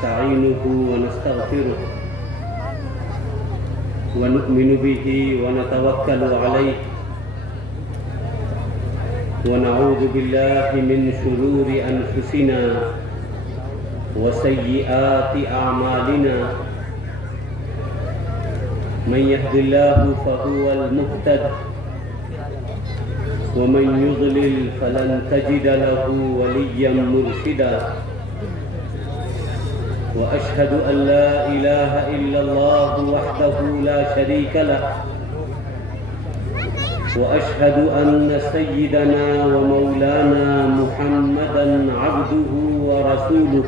ونستعينه ونستغفره ونؤمن به ونتوكل عليه ونعوذ بالله من شرور أنفسنا وسيئات أعمالنا من يهد الله فهو المهتد ومن يضلل فلن تجد له وليا مرشدا وأشهد أن لا إله إلا الله وحده لا شريك له وأشهد أن سيدنا ومولانا محمدا عبده ورسوله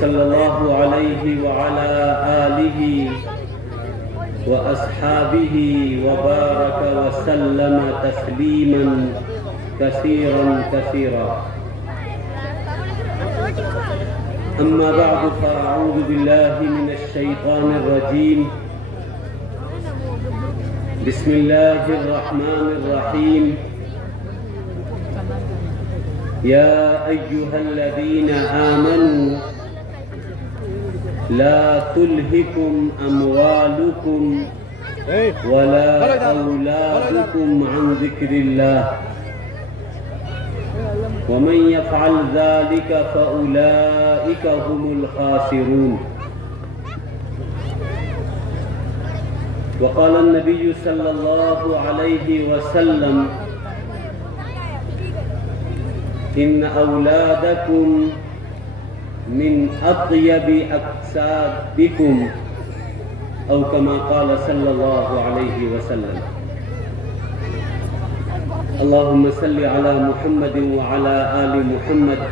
صلى الله عليه وعلى آله وأصحابه وبارك وسلم تسليما كثيرا كثيرا أما بعد فأعوذ بالله من الشيطان الرجيم بسم الله الرحمن الرحيم يا أيها الذين آمنوا لا تلهكم أموالكم ولا أولادكم عن ذكر الله ومن يفعل ذلك فأولئك هم الخاسرون وقال النبي صلى الله عليه وسلم إن أولادكم من أطيب أجسادكم أو كما قال صلى الله عليه وسلم اللهم صل على محمد وعلى آل محمد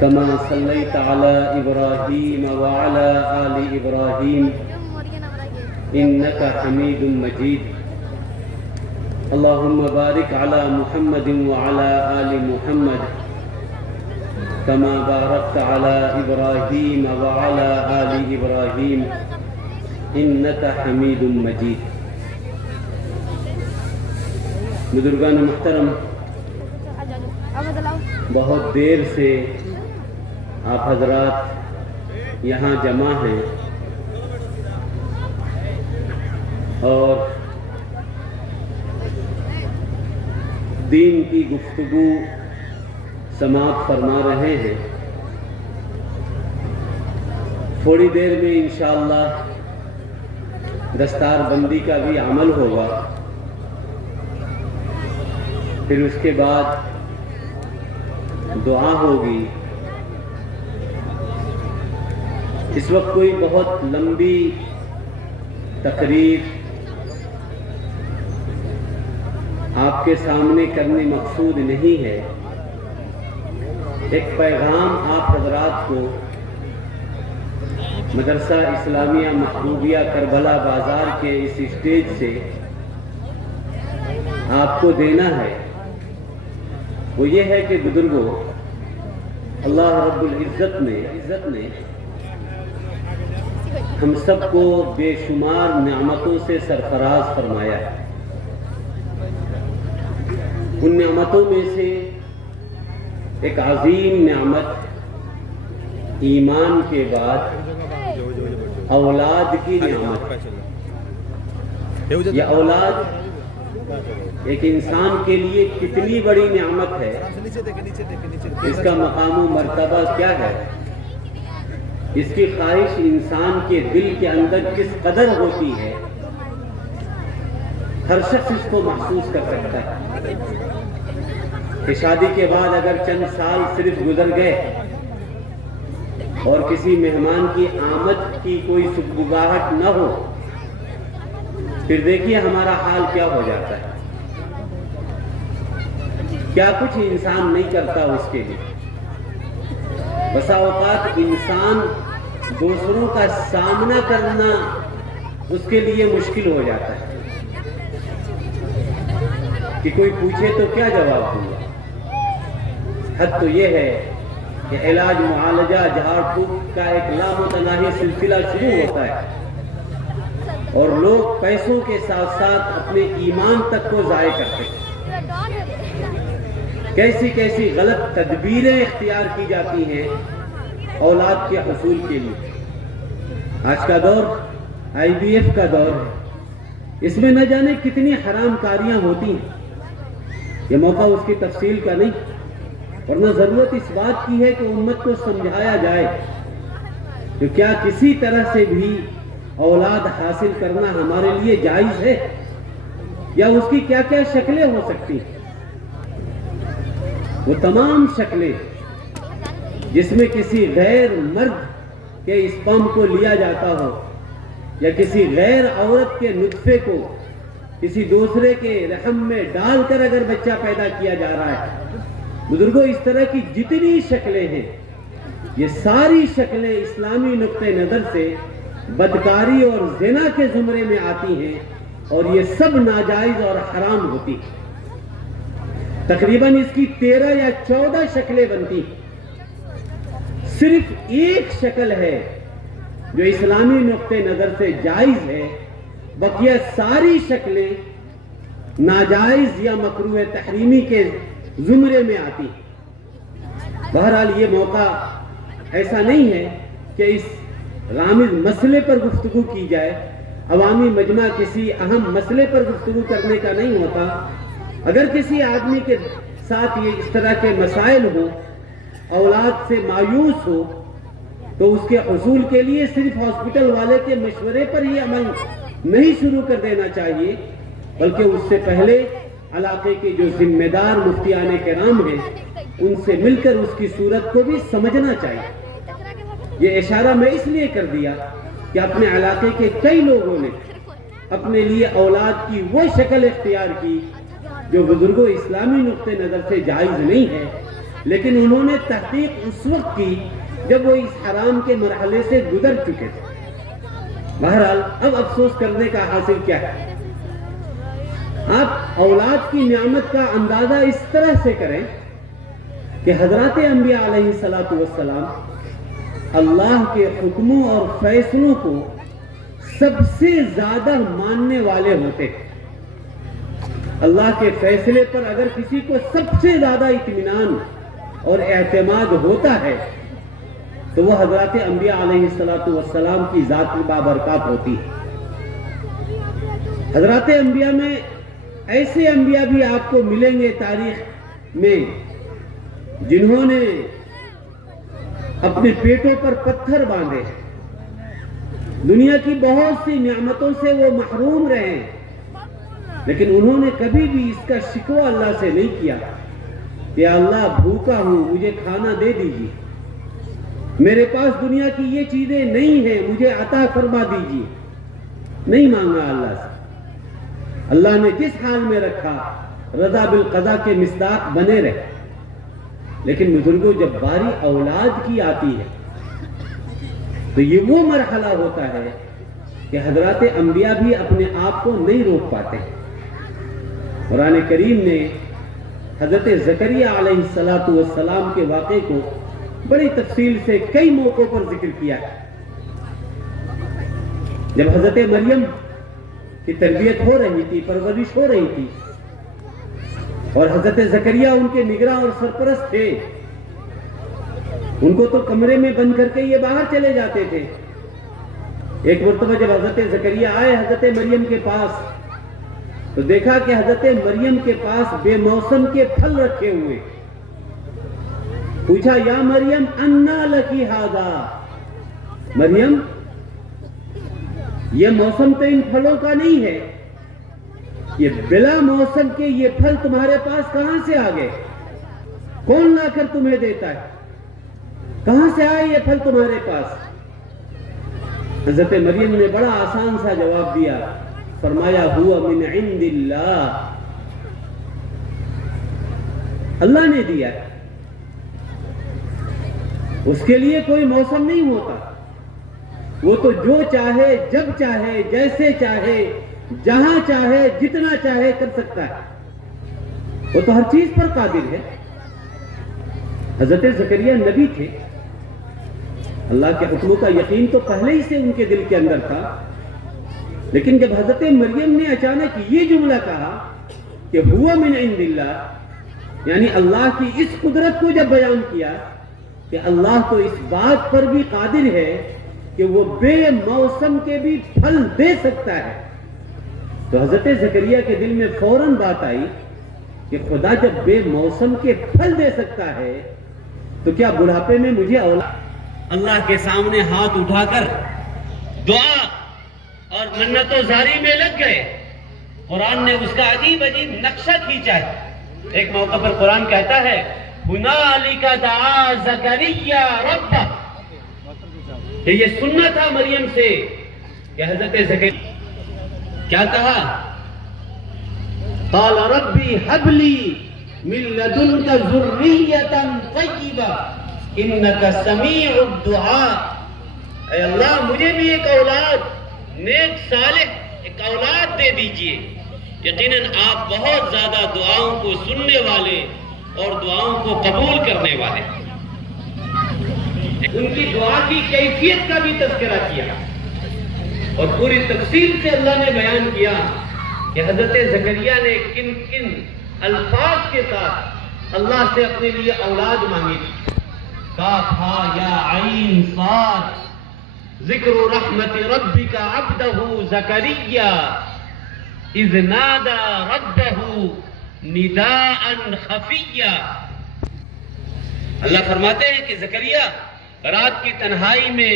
كما صليت على إبراهيم وعلى آل إبراهيم إنك حميد مجيد اللهم بارك على محمد وعلى آل محمد كما باركت على إبراهيم وعلى آل إبراهيم إنك حميد مجيد بزرگان محترم، بہت دیر سے آپ حضرات یہاں جمع ہیں اور دین کی گفتگو سماعت فرما رہے ہیں۔ تھوڑی دیر میں انشاءاللہ دستار بندی کا بھی عمل ہوگا، پھر اس کے بعد دعا ہوگی۔ اس وقت کوئی بہت لمبی تقریر آپ کے سامنے کرنے مقصود نہیں ہے، ایک پیغام آپ حضرات کو مدرسہ اسلامیہ محبوبیہ کربلا بازار کے اس اسٹیج سے آپ کو دینا ہے۔ وہ یہ ہے کہ بزرگوں، اللہ رب العزت نے ہم سب کو بے شمار نعمتوں سے سرفراز فرمایا ہے۔ ان نعمتوں میں سے ایک عظیم نعمت ایمان کے بعد اولاد کی نعمت۔ یہ اولاد ایک انسان کے لیے کتنی بڑی نعمت ہے، اس کا مقام و مرتبہ کیا ہے، اس کی خواہش انسان کے دل کے اندر کس قدر ہوتی ہے، ہر شخص اس کو محسوس کر سکتا ہے کہ شادی کے بعد اگر چند سال صرف گزر گئے اور کسی مہمان کی آمد کی کوئی سگبگاہٹ نہ ہو، پھر دیکھیے ہمارا حال کیا ہو جاتا ہے، کیا کچھ انسان نہیں کرتا اس کے لیے۔ بسا اوقات انسان دوسروں کا سامنا کرنا اس کے لیے مشکل ہو جاتا ہے کہ کوئی پوچھے تو کیا جواب دوں گا۔ حد تو یہ ہے کہ علاج معالجہ جھاڑ پھونک کا ایک لامتناہی سلسلہ شروع ہوتا ہے اور لوگ پیسوں کے ساتھ ساتھ اپنے ایمان تک کو ضائع کرتے ہیں۔ کیسی کیسی غلط تدبیریں اختیار کی جاتی ہیں اولاد کے حصول کے لیے۔ آج کا دور IVF کا دور ہے، اس میں نہ جانے کتنی حرام کاریاں ہوتی ہیں۔ یہ موقع اس کی تفصیل کا نہیں، ورنہ ضرورت اس بات کی ہے کہ امت کو سمجھایا جائے کہ کیا کسی طرح سے بھی اولاد حاصل کرنا ہمارے لیے جائز ہے، یا اس کی کیا کیا شکلیں ہو سکتی ہیں۔ وہ تمام شکلیں جس میں کسی غیر مرد کے اسپرم کو لیا جاتا ہو، یا کسی غیر عورت کے نطفے کو کسی دوسرے کے رحم میں ڈال کر اگر بچہ پیدا کیا جا رہا ہے، بزرگوں اس طرح کی جتنی شکلیں ہیں، یہ ساری شکلیں اسلامی نقطہ نظر سے بدکاری اور زنا کے زمرے میں آتی ہیں، اور یہ سب ناجائز اور حرام ہوتی ہیں۔ تقریباً اس کی 13 یا 14 شکلیں بنتی ہیں۔ صرف ایک شکل ہے جو اسلامی نقطہ نظر سے جائز ہے، بقیہ ساری شکلیں ناجائز یا مکروہ تحریمی کے زمرے میں آتی ہیں۔ بہرحال یہ موقع ایسا نہیں ہے کہ اس غامض مسئلے پر گفتگو کی جائے۔ عوامی مجمع کسی اہم مسئلے پر گفتگو کرنے کا نہیں ہوتا۔ اگر کسی آدمی کے ساتھ یہ اس طرح کے مسائل ہوں، اولاد سے مایوس ہو، تو اس کے حصول کے لیے صرف ہاسپٹل والے کے مشورے پر ہی عمل نہیں شروع کر دینا چاہیے، بلکہ اس سے پہلے علاقے کے جو ذمہ دار مفتیان کرام ہیں ان سے مل کر اس کی صورت کو بھی سمجھنا چاہیے۔ یہ اشارہ میں اس لیے کر دیا کہ اپنے علاقے کے کئی لوگوں نے اپنے لیے اولاد کی وہ شکل اختیار کی جو بزرگوں اسلامی نقطہ نظر سے جائز نہیں ہے، لیکن انہوں نے تحقیق اس وقت کی جب وہ اس حرام کے مرحلے سے گزر چکے تھے۔ بہرحال اب افسوس کرنے کا حاصل کیا ہے؟ آپ اولاد کی نعمت کا اندازہ اس طرح سے کریں کہ حضرات انبیاء علیہ السلام اللہ کے حکموں اور فیصلوں کو سب سے زیادہ ماننے والے ہوتے ہیں۔ اللہ کے فیصلے پر اگر کسی کو سب سے زیادہ اطمینان اور اعتماد ہوتا ہے تو وہ حضرات انبیاء علیہ السلام کی ذات بابرکات ہوتی ہے۔ حضرات انبیاء میں ایسے انبیاء بھی آپ کو ملیں گے تاریخ میں جنہوں نے اپنے پیٹوں پر پتھر باندھے، دنیا کی بہت سی نعمتوں سے وہ محروم رہے، لیکن انہوں نے کبھی بھی اس کا شکوہ اللہ سے نہیں کیا کہ اللہ بھوکا ہوں، مجھے کھانا دے دیجیے، میرے پاس دنیا کی یہ چیزیں نہیں ہیں، مجھے عطا فرما دیجیے۔ نہیں مانگا اللہ سے۔ اللہ نے جس حال میں رکھا رضا بالقضاء کے مصداق بنے رہے۔ لیکن بزرگوں جب باری اولاد کی آتی ہے تو یہ وہ مرحلہ ہوتا ہے کہ حضرات انبیاء بھی اپنے آپ کو نہیں روک پاتے۔ قرآن کریم نے حضرت زکریا علیہ السلام کے واقعے کو بڑی تفصیل سے کئی موقعوں پر ذکر کیا ہے۔ جب حضرت مریم کی تربیت ہو رہی تھی، پرورش ہو رہی تھی، اور حضرت زکریا ان کے نگراں اور سرپرست تھے، ان کو تو کمرے میں بند کر کے یہ باہر چلے جاتے تھے۔ ایک مرتبہ جب حضرت زکریا آئے حضرت مریم کے پاس تو دیکھا کہ حضرت مریم کے پاس بے موسم کے پھل رکھے ہوئے۔ پوچھا یا مریم انا لکی ھذا، مریم یہ موسم تو ان پھلوں کا نہیں ہے، یہ بلا موسم کے یہ پھل تمہارے پاس کہاں سے آ گئے؟ کون لا کر تمہیں دیتا ہے؟ کہاں سے آئے یہ پھل تمہارے پاس؟ حضرت مریم نے بڑا آسان سا جواب دیا، فرمایا ہوا من عند اللہ، اللہ نے دیا، اس کے لیے کوئی موسم نہیں ہوتا، وہ تو جو چاہے جب چاہے جیسے چاہے جہاں چاہے جتنا چاہے کر سکتا ہے، وہ تو ہر چیز پر قادر ہے۔ حضرت زکریا نبی تھے، اللہ کے حکموں کا یقین تو پہلے ہی سے ان کے دل کے اندر تھا، لیکن جب حضرت مریم نے اچانک یہ جملہ کہا کہ ہوا من عند اللہ، یعنی اللہ کی اس قدرت کو جب بیان کیا کہ اللہ تو اس بات پر بھی قادر ہے کہ وہ بے موسم کے بھی پھل دے سکتا ہے، تو حضرت زکریا کے دل میں فوراً بات آئی کہ خدا جب بے موسم کے پھل دے سکتا ہے تو کیا بڑھاپے میں مجھے اولاد؟ اللہ کے سامنے ہاتھ اٹھا کر دعا اور منت و زاری میں لگ گئے۔ قرآن نے اس کا عجیب عجیب نقشہ کھینچا ہے۔ ایک موقع پر قرآن کہتا ہے ہنالک دعا زکریا ربہ، کہ یہ سننا تھا مریم سے کہ حضرت زکریا کیا کہا؟ قال ربی حب لی من لدنک ذریۃ طیبہ انک سمیع الدعاء، اے اللہ مجھے بھی ایک اولاد نیک صالح ایک اولاد دے دیجئے، یقیناً آپ بہت زیادہ دعاؤں کو سننے والے اور دعاؤں کو قبول کرنے والے۔ ان کی دعا کی کیفیت کا بھی تذکرہ کیا اور پوری تفصیل سے اللہ نے بیان کیا کہ حضرت زکریا نے کن کن الفاظ کے ساتھ اللہ سے اپنے لیے اولاد مانگی تھی۔ کاف ہا یا عین صاد ذکر رحمت ربک عبدہ زکریا اذ نادى ربه نداء خفیا۔ اللہ فرماتے ہیں کہ زکریا رات کی تنہائی میں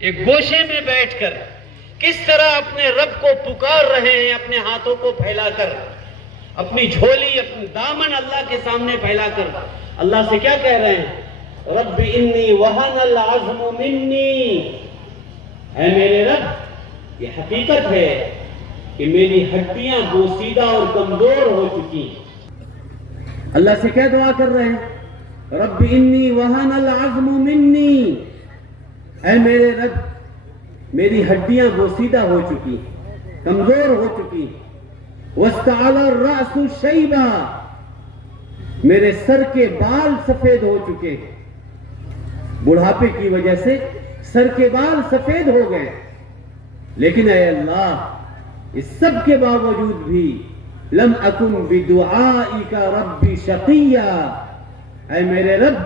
ایک گوشے میں بیٹھ کر کس طرح اپنے رب کو پکار رہے ہیں، اپنے ہاتھوں کو پھیلا کر، اپنی جھولی اپنی دامن اللہ کے سامنے پھیلا کر اللہ سے کیا کہہ رہے ہیں؟ رب انی وہن العظم منی، اے میرے رب یہ حقیقت ہے کہ میری ہڈیاں بوسیدہ اور کمزور ہو چکی ہیں۔ اللہ سے کیا دعا کر رہے ہیں؟ رب انی وہن العظم منی، اے میرے رب میری ہڈیاں بوسیدہ ہو چکی کمزور ہو چکی، واستعل الرأس شیبا، میرے سر کے بال سفید ہو چکے، بڑھاپے کی وجہ سے سر کے بال سفید ہو گئے، لیکن اے اللہ اس سب کے باوجود بھی لم اکن بدعائک ربی شقیا، اے میرے رب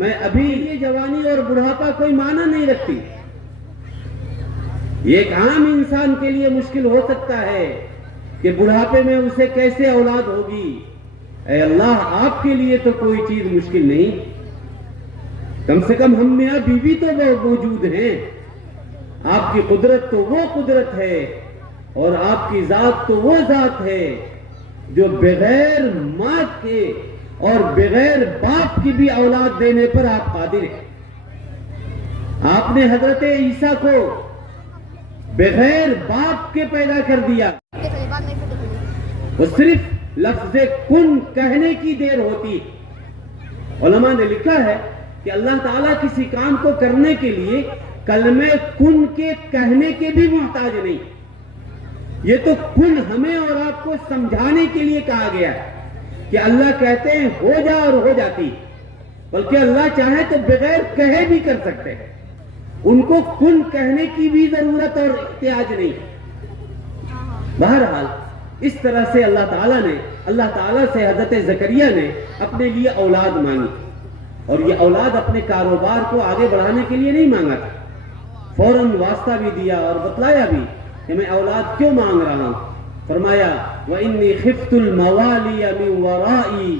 میں ابھی یہ جوانی اور بڑھاپا کوئی معنی نہیں رکھتی۔ یہ ایک عام انسان کے لیے مشکل ہو سکتا ہے کہ بڑھاپے میں اسے کیسے اولاد ہوگی، اے اللہ آپ کے لیے تو کوئی چیز مشکل نہیں، کم سے کم ہم میاں بیوی تو وہ موجود ہیں، آپ کی قدرت تو وہ قدرت ہے اور آپ کی ذات تو وہ ذات ہے جو بغیر ماں کے اور بغیر باپ کی بھی اولاد دینے پر آپ قادر ہیں۔ آپ نے حضرت عیسیٰ کو بغیر باپ کے پیدا کر دیا، وہ صرف لفظ کن کہنے کی دیر ہوتی۔ علماء نے لکھا ہے کہ اللہ تعالیٰ کسی کام کو کرنے کے لیے کلمہ کن کے کہنے کے بھی محتاج نہیں، یہ تو کن ہمیں اور آپ کو سمجھانے کے لیے کہا گیا ہے کہ اللہ کہتے ہیں ہو جا اور ہو جاتی، بلکہ اللہ چاہے تو بغیر کہے بھی کر سکتے ہیں، ان کو کن کہنے کی بھی ضرورت اور احتیاج نہیں۔ بہرحال اس طرح سے اللہ تعالیٰ سے حضرت زکریا نے اپنے لیے اولاد مانگی، اور یہ اولاد اپنے کاروبار کو آگے بڑھانے کے لیے نہیں مانگا تھا، فوراً واسطہ بھی دیا اور بتلایا بھی کہ میں اولاد کیوں مانگ رہا ہوں۔ فرمایا وَإِنِّي خِفْتُ الْمَوَالِيَ مِنْ وَرَائِي،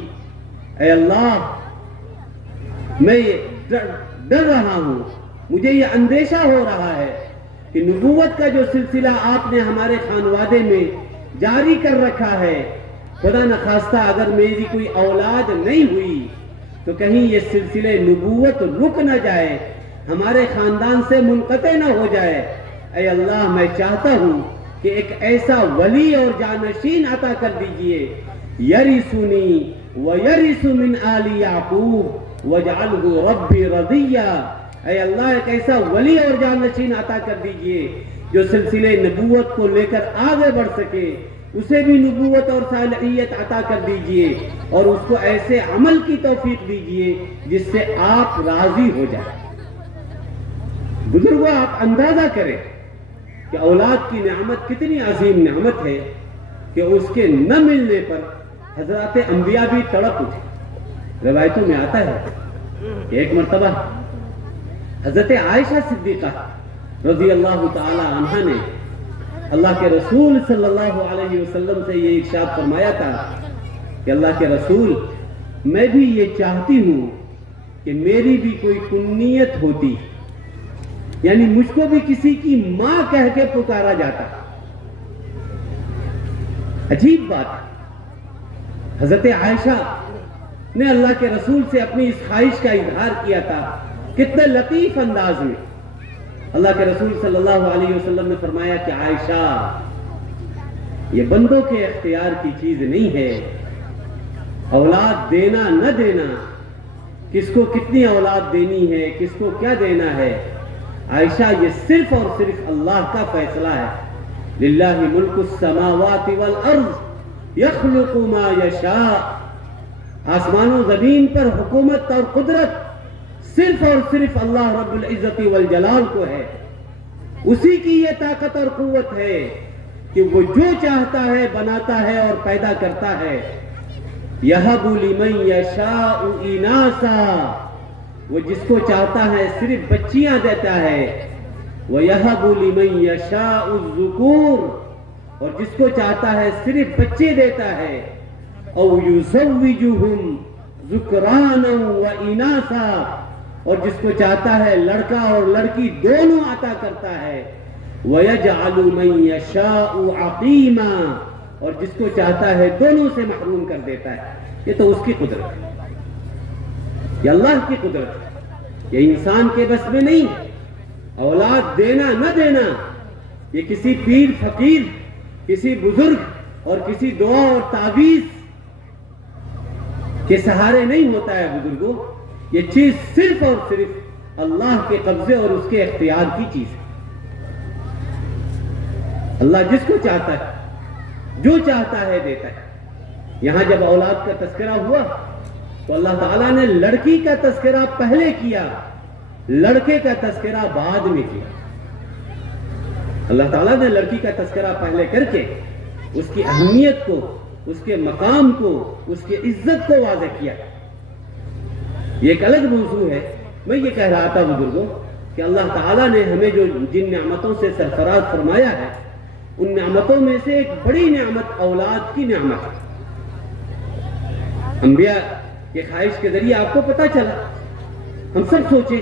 اے اللہ میں ڈر رہا ہوں، مجھے یہ اندیشہ ہو رہا ہے کہ نبوت کا جو سلسلہ آپ نے ہمارے خانوادے میں جاری کر رکھا ہے، خدا نخواستہ اگر میری کوئی اولاد نہیں ہوئی تو کہیں یہ سلسلے نبوت رک نہ جائے، ہمارے خاندان سے منقطع نہ ہو جائے۔ اے اللہ میں چاہتا ہوں کہ ایک ایسا ولی اور جانشین عطا کر دیجئے، یرثنی ویرث من آل یعقوب واجعلہ ربی رضیا، اے اللہ ایک ایسا ولی اور جانشین عطا کر دیجئے جو سلسلے نبوت کو لے کر آگے بڑھ سکے، اسے بھی نبوت اور صالحیت عطا کر دیجئے اور اس کو ایسے عمل کی توفیق دیجئے جس سے آپ راضی ہو جائیں۔ بزرگوں آپ اندازہ کریں کہ اولاد کی نعمت کتنی عظیم نعمت ہے کہ اس کے نہ ملنے پر حضرات انبیاء بھی تڑپ اٹھے۔ روایتوں میں آتا ہے کہ ایک مرتبہ حضرت عائشہ صدیقہ رضی اللہ تعالی عنہا نے اللہ کے رسول صلی اللہ علیہ وسلم سے یہ ارشاد فرمایا تھا کہ اللہ کے رسول، میں بھی یہ چاہتی ہوں کہ میری بھی کوئی کنیت ہوتی، یعنی مجھ کو بھی کسی کی ماں کہہ کے پکارا جاتا۔ عجیب بات ہے، حضرت عائشہ نے اللہ کے رسول سے اپنی اس خواہش کا اظہار کیا تھا، کتنے لطیف انداز میں۔ اللہ کے رسول صلی اللہ علیہ وسلم نے فرمایا کہ عائشہ، یہ بندوں کے اختیار کی چیز نہیں ہے، اولاد دینا نہ دینا، کس کو کتنی اولاد دینی ہے، کس کو کیا دینا ہے، عائشہ یہ صرف اور صرف اللہ کا فیصلہ ہے۔ للہ ملک السماوات والارض یخلق ما یشاء، آسمان و زمین پر حکومت اور قدرت صرف اور صرف اللہ رب العزت والجلال کو ہے۔ اسی کی یہ طاقت اور قوت ہے کہ وہ جو چاہتا ہے بناتا ہے اور پیدا کرتا ہے۔ یہب لمن یشاء اناسا، وہ جس کو چاہتا ہے صرف بچیاں دیتا ہے۔ وَيَهَبُ لِمَن يَشَاءُ الذُّكُورَ، اور جس کو چاہتا ہے صرف بچے دیتا ہے۔ أَوْ يُزَوِّجُهُمْ ذُكْرَانًا وَإِنَاثًا، اور جس کو چاہتا ہے لڑکا اور لڑکی دونوں عطا کرتا ہے۔ وَيَجْعَلُ مَن يَشَاءُ عَقِيمًا، اور جس کو چاہتا ہے دونوں سے محروم کر دیتا ہے۔ یہ تو اس کی قدرت ہے، یہ اللہ کی قدرت ہے، یہ انسان کے بس میں نہیں ہے۔ اولاد دینا نہ دینا یہ کسی پیر فقیر، کسی بزرگ اور کسی دعا اور تعویذ کے سہارے نہیں ہوتا ہے بزرگوں، یہ چیز صرف اور صرف اللہ کے قبضے اور اس کے اختیار کی چیز ہے۔ اللہ جس کو چاہتا ہے جو چاہتا ہے دیتا ہے۔ یہاں جب اولاد کا تذکرہ ہوا تو اللہ تعالیٰ نے لڑکی کا تذکرہ پہلے کیا، لڑکے کا تذکرہ بعد میں کیا۔ اللہ تعالیٰ نے لڑکی کا تذکرہ پہلے کر کے اس کی اہمیت کو، اس کے مقام کو، اس کی عزت کو واضح کیا۔ یہ ایک الگ موضوع ہے۔ میں یہ کہہ رہا تھا بزرگوں کہ اللہ تعالیٰ نے ہمیں جو جن نعمتوں سے سرفراز فرمایا ہے، ان نعمتوں میں سے ایک بڑی نعمت اولاد کی نعمت ہے۔ انبیاء کی خواہش کے ذریعے آپ کو پتہ چلا، ہم سب سوچیں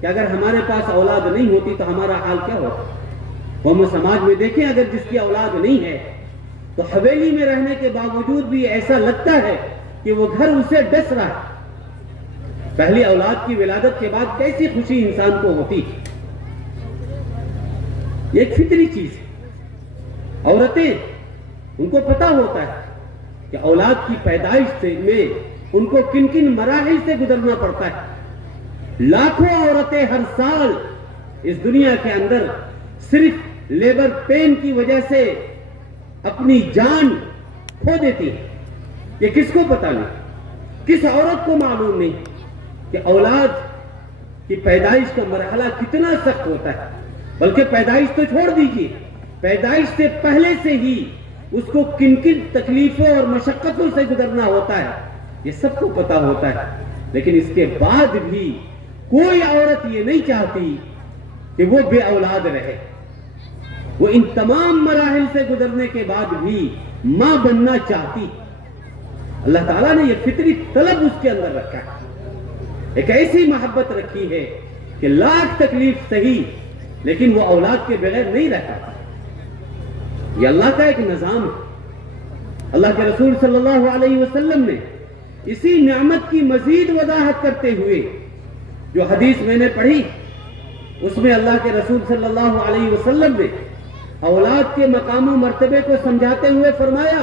کہ اگر ہمارے پاس اولاد نہیں ہوتی تو ہمارا حال کیا ہوتا۔ قوم سماج میں دیکھیں، اگر جس کی اولاد نہیں ہے تو حویلی میں رہنے کے باوجود بھی ایسا لگتا ہے کہ وہ گھر اسے ڈس رہا ہے۔ پہلی اولاد کی ولادت کے بعد کیسی خوشی انسان کو ہوتی ہے، یہ ایک فطری چیز ہے۔ عورتیں، ان کو پتہ ہوتا ہے کہ اولاد کی پیدائش میں ان کو کن کن مراحل سے گزرنا پڑتا ہے۔ لاکھوں عورتیں ہر سال اس دنیا کے اندر صرف لیبر پین کی وجہ سے اپنی جان کھو دیتی ہیں۔ یہ کس کو پتہ نہیں، کس عورت کو معلوم نہیں کہ اولاد کی پیدائش کا مرحلہ کتنا سخت ہوتا ہے۔ بلکہ پیدائش تو چھوڑ دیجیے، پیدائش سے پہلے سے ہی اس کو کن کن تکلیفوں اور مشقتوں سے گزرنا ہوتا ہے، یہ سب کو پتہ ہوتا ہے۔ لیکن اس کے بعد بھی کوئی عورت یہ نہیں چاہتی کہ وہ بے اولاد رہے۔ وہ ان تمام مراحل سے گزرنے کے بعد بھی ماں بننا چاہتی۔ اللہ تعالیٰ نے یہ فطری طلب اس کے اندر رکھا ہے، ایک ایسی محبت رکھی ہے کہ لاکھ تکلیف سہی لیکن وہ اولاد کے بغیر نہیں رہتا۔ یہ اللہ کا ایک نظام ہے۔ اللہ کے رسول صلی اللہ علیہ وسلم نے اسی نعمت کی مزید وضاحت کرتے ہوئے جو حدیث میں نے پڑھی، اس میں اللہ کے رسول صلی اللہ علیہ وسلم نے اولاد کے مقام و مرتبے کو سمجھاتے ہوئے فرمایا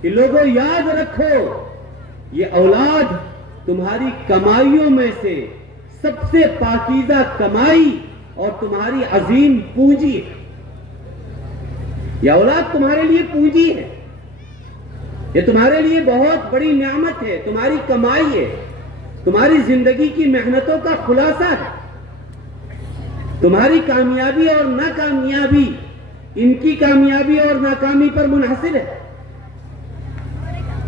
کہ لوگوں یاد رکھو، یہ اولاد تمہاری کمائیوں میں سے سب سے پاکیزہ کمائی اور تمہاری عظیم پونجی ہے۔ یہ اولاد تمہارے لیے پونجی ہے، یہ تمہارے لیے بہت بڑی نعمت ہے، تمہاری کمائی ہے، تمہاری زندگی کی محنتوں کا خلاصہ ہے۔ تمہاری کامیابی اور ناکامیابی ان کی کامیابی اور ناکامی پر منحصر ہے۔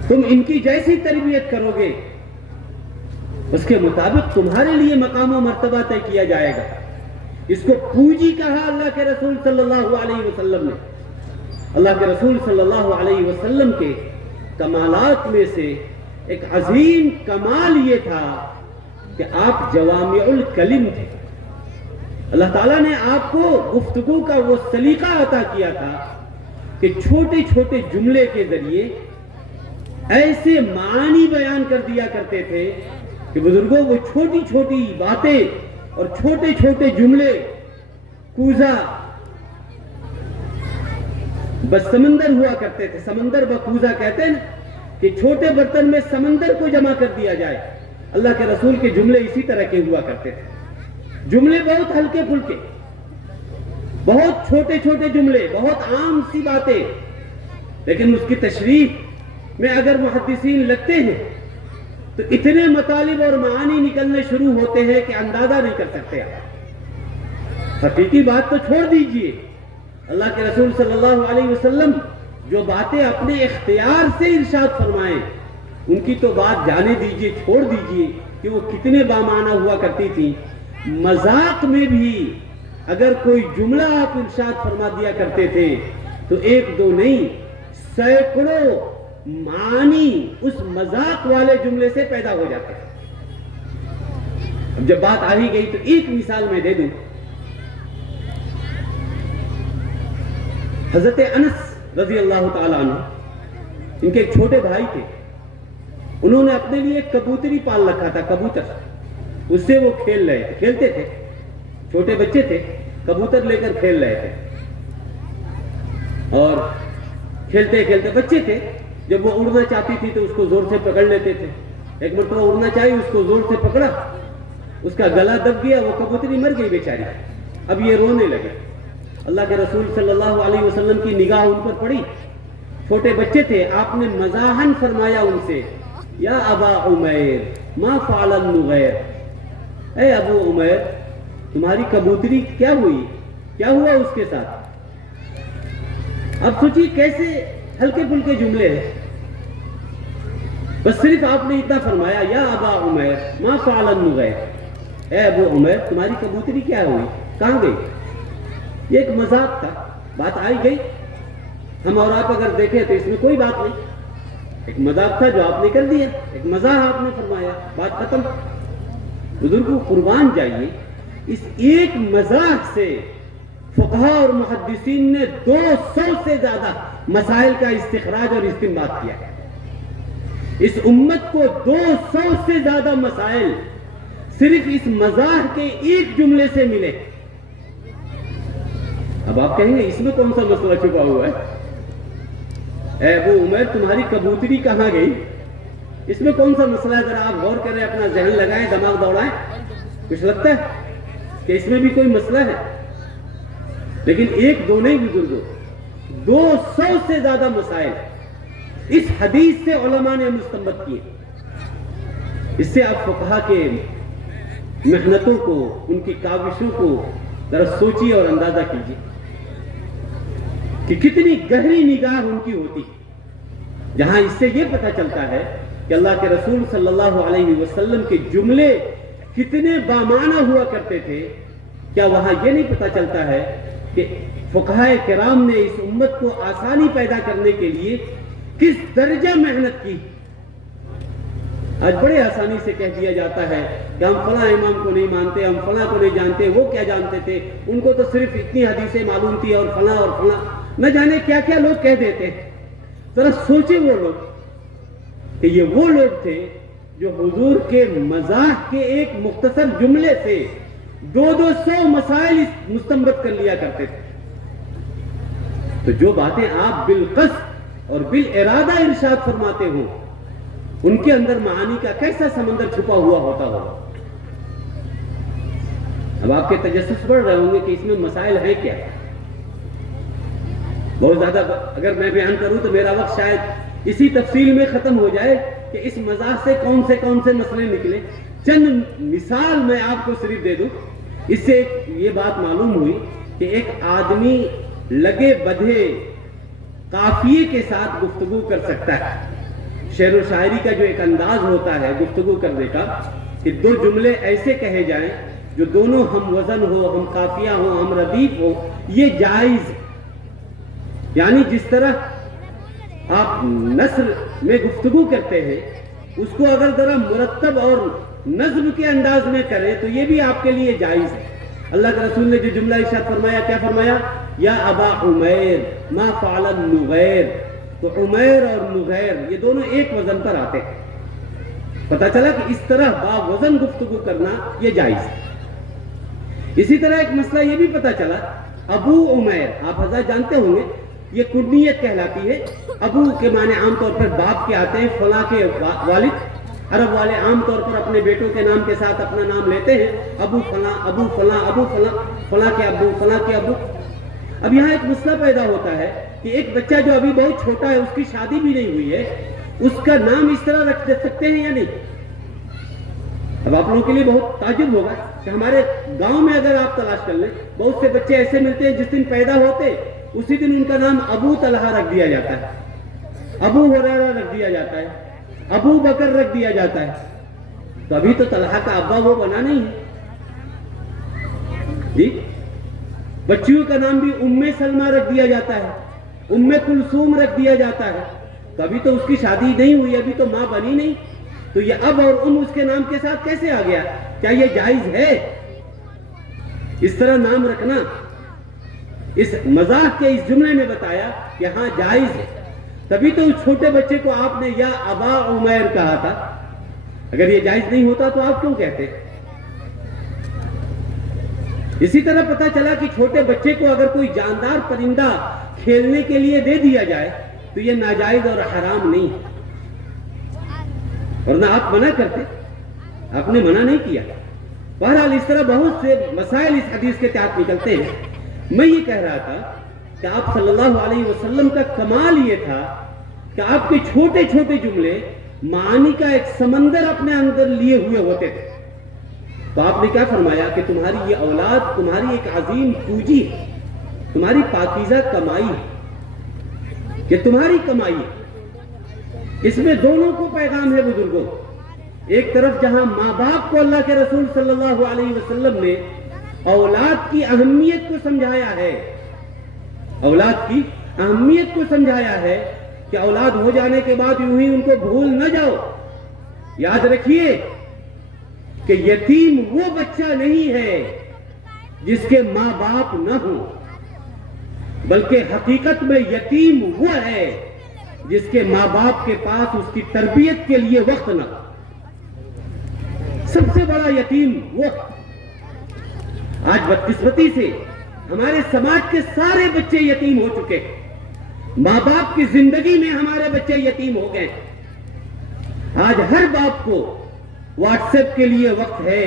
تم ان کی جیسی تربیت کرو گے اس کے مطابق تمہارے لیے مقام و مرتبہ طے کیا جائے گا. اس کو پونجی کہا اللہ کے رسول صلی اللہ علیہ وسلم نے. اللہ کے رسول صلی اللہ علیہ وسلم کے کمالات میں سے ایک عظیم کمال یہ تھا کہ آپ جوامع الکلم تھے. اللہ تعالیٰ نے آپ کو گفتگو کا وہ سلیقہ عطا کیا تھا کہ چھوٹے چھوٹے جملے کے ذریعے ایسے معانی بیان کر دیا کرتے تھے کہ بزرگوں وہ چھوٹی چھوٹی باتیں اور چھوٹے چھوٹے جملے کوزہ بس سمندر ہوا کرتے تھے. سمندر بکوزہ کہتے ہیں کہ چھوٹے برتن میں سمندر کو جمع کر دیا جائے. اللہ کے رسول کے جملے اسی طرح کے ہوا کرتے تھے. جملے بہت ہلکے پھلکے، بہت چھوٹے چھوٹے جملے، بہت عام سی باتیں، لیکن اس کی تشریح میں اگر محدثین لگتے ہیں تو اتنے مطالب اور معانی نکلنے شروع ہوتے ہیں کہ اندازہ نہیں کر سکتے. حقیقی بات تو چھوڑ دیجئے، اللہ کے رسول صلی اللہ علیہ وسلم جو باتیں اپنے اختیار سے ارشاد فرمائیں ان کی تو بات جانے دیجئے، چھوڑ دیجئے کہ وہ کتنے بامعنی ہوا کرتی تھی. مذاق میں بھی اگر کوئی جملہ آپ ارشاد فرما دیا کرتے تھے تو ایک دو نہیں سینکڑوں معنی اس مذاق والے جملے سے پیدا ہو جاتے ہیں. اب جب بات آ ہی گئی تو ایک مثال میں دے دوں. حضرت انس رضی اللہ تعالیٰ عنہ، ان کے ایک چھوٹے بھائی تھے. انہوں نے اپنے لیے ایک کبوتری پال رکھا تھا، کبوتر. اس سے وہ کھیلتے تھے. چھوٹے بچے تھے، کبوتر لے کر کھیل رہے تھے اور کھیلتے کھیلتے بچے تھے. جب وہ اڑنا چاہتی تھی تو اس کو زور سے پکڑ لیتے تھے. ایک مرتبہ اڑنا چاہی، اس کو زور سے پکڑا، اس کا گلا دب گیا، وہ کبوتری مر گئی بیچاری. اب یہ رونے لگے. اللہ کے رسول صلی اللہ علیہ وسلم کی نگاہ ان پر پڑی. چھوٹے بچے تھے، آپ نے مزاحن فرمایا ان سے، یا ابا عمیر ما فعل النغیر، اے ابو عمیر تمہاری کبوتری کیا ہوئی، کیا ہوا اس کے ساتھ. اب سوچیے کیسے ہلکے پھلکے جملے ہیں. بس صرف آپ نے اتنا فرمایا، یا ابا عمیر ما فعل النغیر، اے ابو عمیر تمہاری کبوتری کیا ہوئی، کہاں گئی. یہ ایک مذاق تھا، بات آئی گئی. ہم اور آپ اگر دیکھیں تو اس میں کوئی بات نہیں، ایک مذاق تھا جو آپ نے کر دیا، ایک مزاح آپ نے فرمایا، بات ختم. بزرگوں قربان جائیے، اس ایک مزاح سے فقہاء اور محدثین نے 200 سے زیادہ مسائل کا استخراج اور استنباط کیا. اس امت کو 200 سے زیادہ مسائل صرف اس مزاح کے ایک جملے سے ملے. اب آپ کہیں گے اس میں کون سا مسئلہ چھپا ہوا ہے، اے ابو عمیر تمہاری کبوتری کہاں گئی، اس میں کون سا مسئلہ ہے. ذرا آپ غور کریں، اپنا ذہن لگائیں، دماغ دوڑائیں. کچھ لگتا ہے کہ اس میں بھی کوئی مسئلہ ہے، لیکن ایک دو نہیں بزرگوں، 200 سے زیادہ مسائل اس حدیث سے علماء نے مستنبط کیے. اس سے آپ فقہا کے محنتوں کو، ان کی کاوشوں کو ذرا سوچیے اور اندازہ کیجیے کہ کتنی گہری نگاہ ان کی ہوتی ہے. جہاں اس سے یہ پتہ چلتا ہے کہ اللہ کے رسول صلی اللہ علیہ وسلم کے جملے کتنے بامعنی ہوا کرتے تھے، کیا وہاں یہ نہیں پتہ چلتا ہے کہ فقہاء کرام نے اس امت کو آسانی پیدا کرنے کے لیے کس درجہ محنت کی. آج بڑے آسانی سے کہہ دیا جاتا ہے کہ ہم فلاں امام کو نہیں مانتے، ہم فلاں کو نہیں جانتے. وہ کیا جانتے تھے، ان کو تو صرف اتنی حدیثیں معلوم تھی اور فلاں اور فلاں نہ جانے کیا کیا لوگ کہہ دیتے. ذرا سوچیں وہ لوگ کہ یہ وہ لوگ تھے جو حضور کے مزاح کے ایک مختصر جملے سے 200 مسائل مستنبط کر لیا کرتے تھے. تو جو باتیں آپ بالقصد اور بالارادہ ارشاد فرماتے ہوں، ان کے اندر معانی کا کیسا سمندر چھپا ہوا ہوتا ہوگا. اب آپ کے تجسس بڑھ رہے ہوں گے کہ اس میں مسائل ہیں کیا. بہت زیادہ اگر میں بیان کروں تو میرا وقت شاید اسی تفصیل میں ختم ہو جائے کہ اس مزاح سے کون سے مسئلے نکلے. چند مثال میں آپ کو صرف دے دوں. اس سے یہ بات معلوم ہوئی کہ ایک آدمی لگے بدھے قافیے کے ساتھ گفتگو کر سکتا ہے. شعر و شاعری کا جو ایک انداز ہوتا ہے گفتگو کرنے کا کہ دو جملے ایسے کہے جائیں جو دونوں ہم وزن ہو، ہم قافیہ ہو، ہم ردیف ہو، یہ جائز ہے۔ یعنی جس طرح آپ نثر میں گفتگو کرتے ہیں اس کو اگر ذرا مرتب اور نظم کے انداز میں کریں تو یہ بھی آپ کے لیے جائز ہے۔ اللہ کے رسول نے جو جملہ ارشاد فرمایا، کیا فرمایا؟ یا ابا عمیر ما فعل النغیر۔ تو عمیر اور نغیر یہ دونوں ایک وزن پر آتے ہیں۔ پتہ چلا کہ اس طرح با وزن گفتگو کرنا یہ جائز ہے۔ اسی طرح ایک مسئلہ یہ بھی پتہ چلا، ابو عمیر آپ حضرات جانتے ہوں گے یہ کنیت کہلاتی ہے۔ ابو کے معنی عام طور پر باپ کے آتے ہیں، فلاں کے والد۔ عرب والے عام طور پر اپنے بیٹوں کے نام کے ساتھ اپنا نام لیتے ہیں، ابو فلاں، ابو فلاں، ابو فلاں، فلاں کے ابو، فلاں کے ابو۔ اب یہاں ایک مسئلہ پیدا ہوتا ہے کہ ایک بچہ جو ابھی بہت چھوٹا ہے، اس کی شادی بھی نہیں ہوئی ہے، اس کا نام اس طرح رکھ سکتے ہیں یا نہیں؟ اب آپ لوگوں کے لیے بہت تعجب ہوگا کہ ہمارے گاؤں میں اگر آپ تلاش کر لیں بہت سے بچے ایسے ملتے ہیں جس دن پیدا ہوتے اسی دن ان کا نام ابو طلحہ رکھ دیا جاتا ہے، ابو ہریرہ رکھ دیا جاتا ہے، ابو بکر رکھ دیا جاتا ہے۔ تو ابھی تو طلحہ کا ابا وہ بنا نہیں ہے جی۔ بچیوں کا نام بھی ام سلمہ رکھ دیا جاتا ہے، ام کلثوم رکھ دیا جاتا ہے۔ تو ابھی تو اس کی شادی نہیں ہوئی، ابھی تو ماں بنی نہیں، تو یہ اب اور ام اس کے نام کے ساتھ کیسے آ گیا؟ کیا یہ جائز ہے اس طرح نام رکھنا؟ اس مزاح کے اس جملے میں بتایا کہ ہاں جائز ہے۔ تبھی تو اس چھوٹے بچے کو آپ نے یا ابا عمیر کہا تھا۔ اگر یہ جائز نہیں ہوتا تو آپ کیوں کہتے؟ اسی طرح پتہ چلا کہ چھوٹے بچے کو اگر کوئی جاندار پرندہ کھیلنے کے لیے دے دیا جائے تو یہ ناجائز اور حرام نہیں ہے، ورنہ آپ منع کرتے، آپ نے منع نہیں کیا۔ بہرحال اس طرح بہت سے مسائل اس حدیث کے تحت نکلتے ہیں۔ میں یہ کہہ رہا تھا کہ آپ صلی اللہ علیہ وسلم کا کمال یہ تھا کہ آپ کے چھوٹے چھوٹے جملے معانی کا ایک سمندر اپنے اندر لیے ہوئے ہوتے تھے۔ تو آپ نے کیا فرمایا کہ تمہاری یہ اولاد تمہاری ایک عظیم پونجی ہے، تمہاری پاکیزہ کمائی ہے، یہ تمہاری کمائی ہے۔ اس میں دونوں کو پیغام ہے بزرگوں۔ ایک طرف جہاں ماں باپ کو اللہ کے رسول صلی اللہ علیہ وسلم نے اولاد کی اہمیت کو سمجھایا ہے، اولاد کی اہمیت کو سمجھایا ہے کہ اولاد ہو جانے کے بعد یوں ہی ان کو بھول نہ جاؤ۔ یاد رکھیے کہ یتیم وہ بچہ نہیں ہے جس کے ماں باپ نہ ہوں، بلکہ حقیقت میں یتیم وہ ہے جس کے ماں باپ کے پاس اس کی تربیت کے لیے وقت نہ ہو۔ سب سے بڑا یتیم وہ۔ آج بدقسمتی سے ہمارے سماج کے سارے بچے یتیم ہو چکے ہیں، ماں باپ کی زندگی میں ہمارے بچے یتیم ہو گئے۔ آج ہر باپ کو واٹس ایپ کے لیے وقت ہے،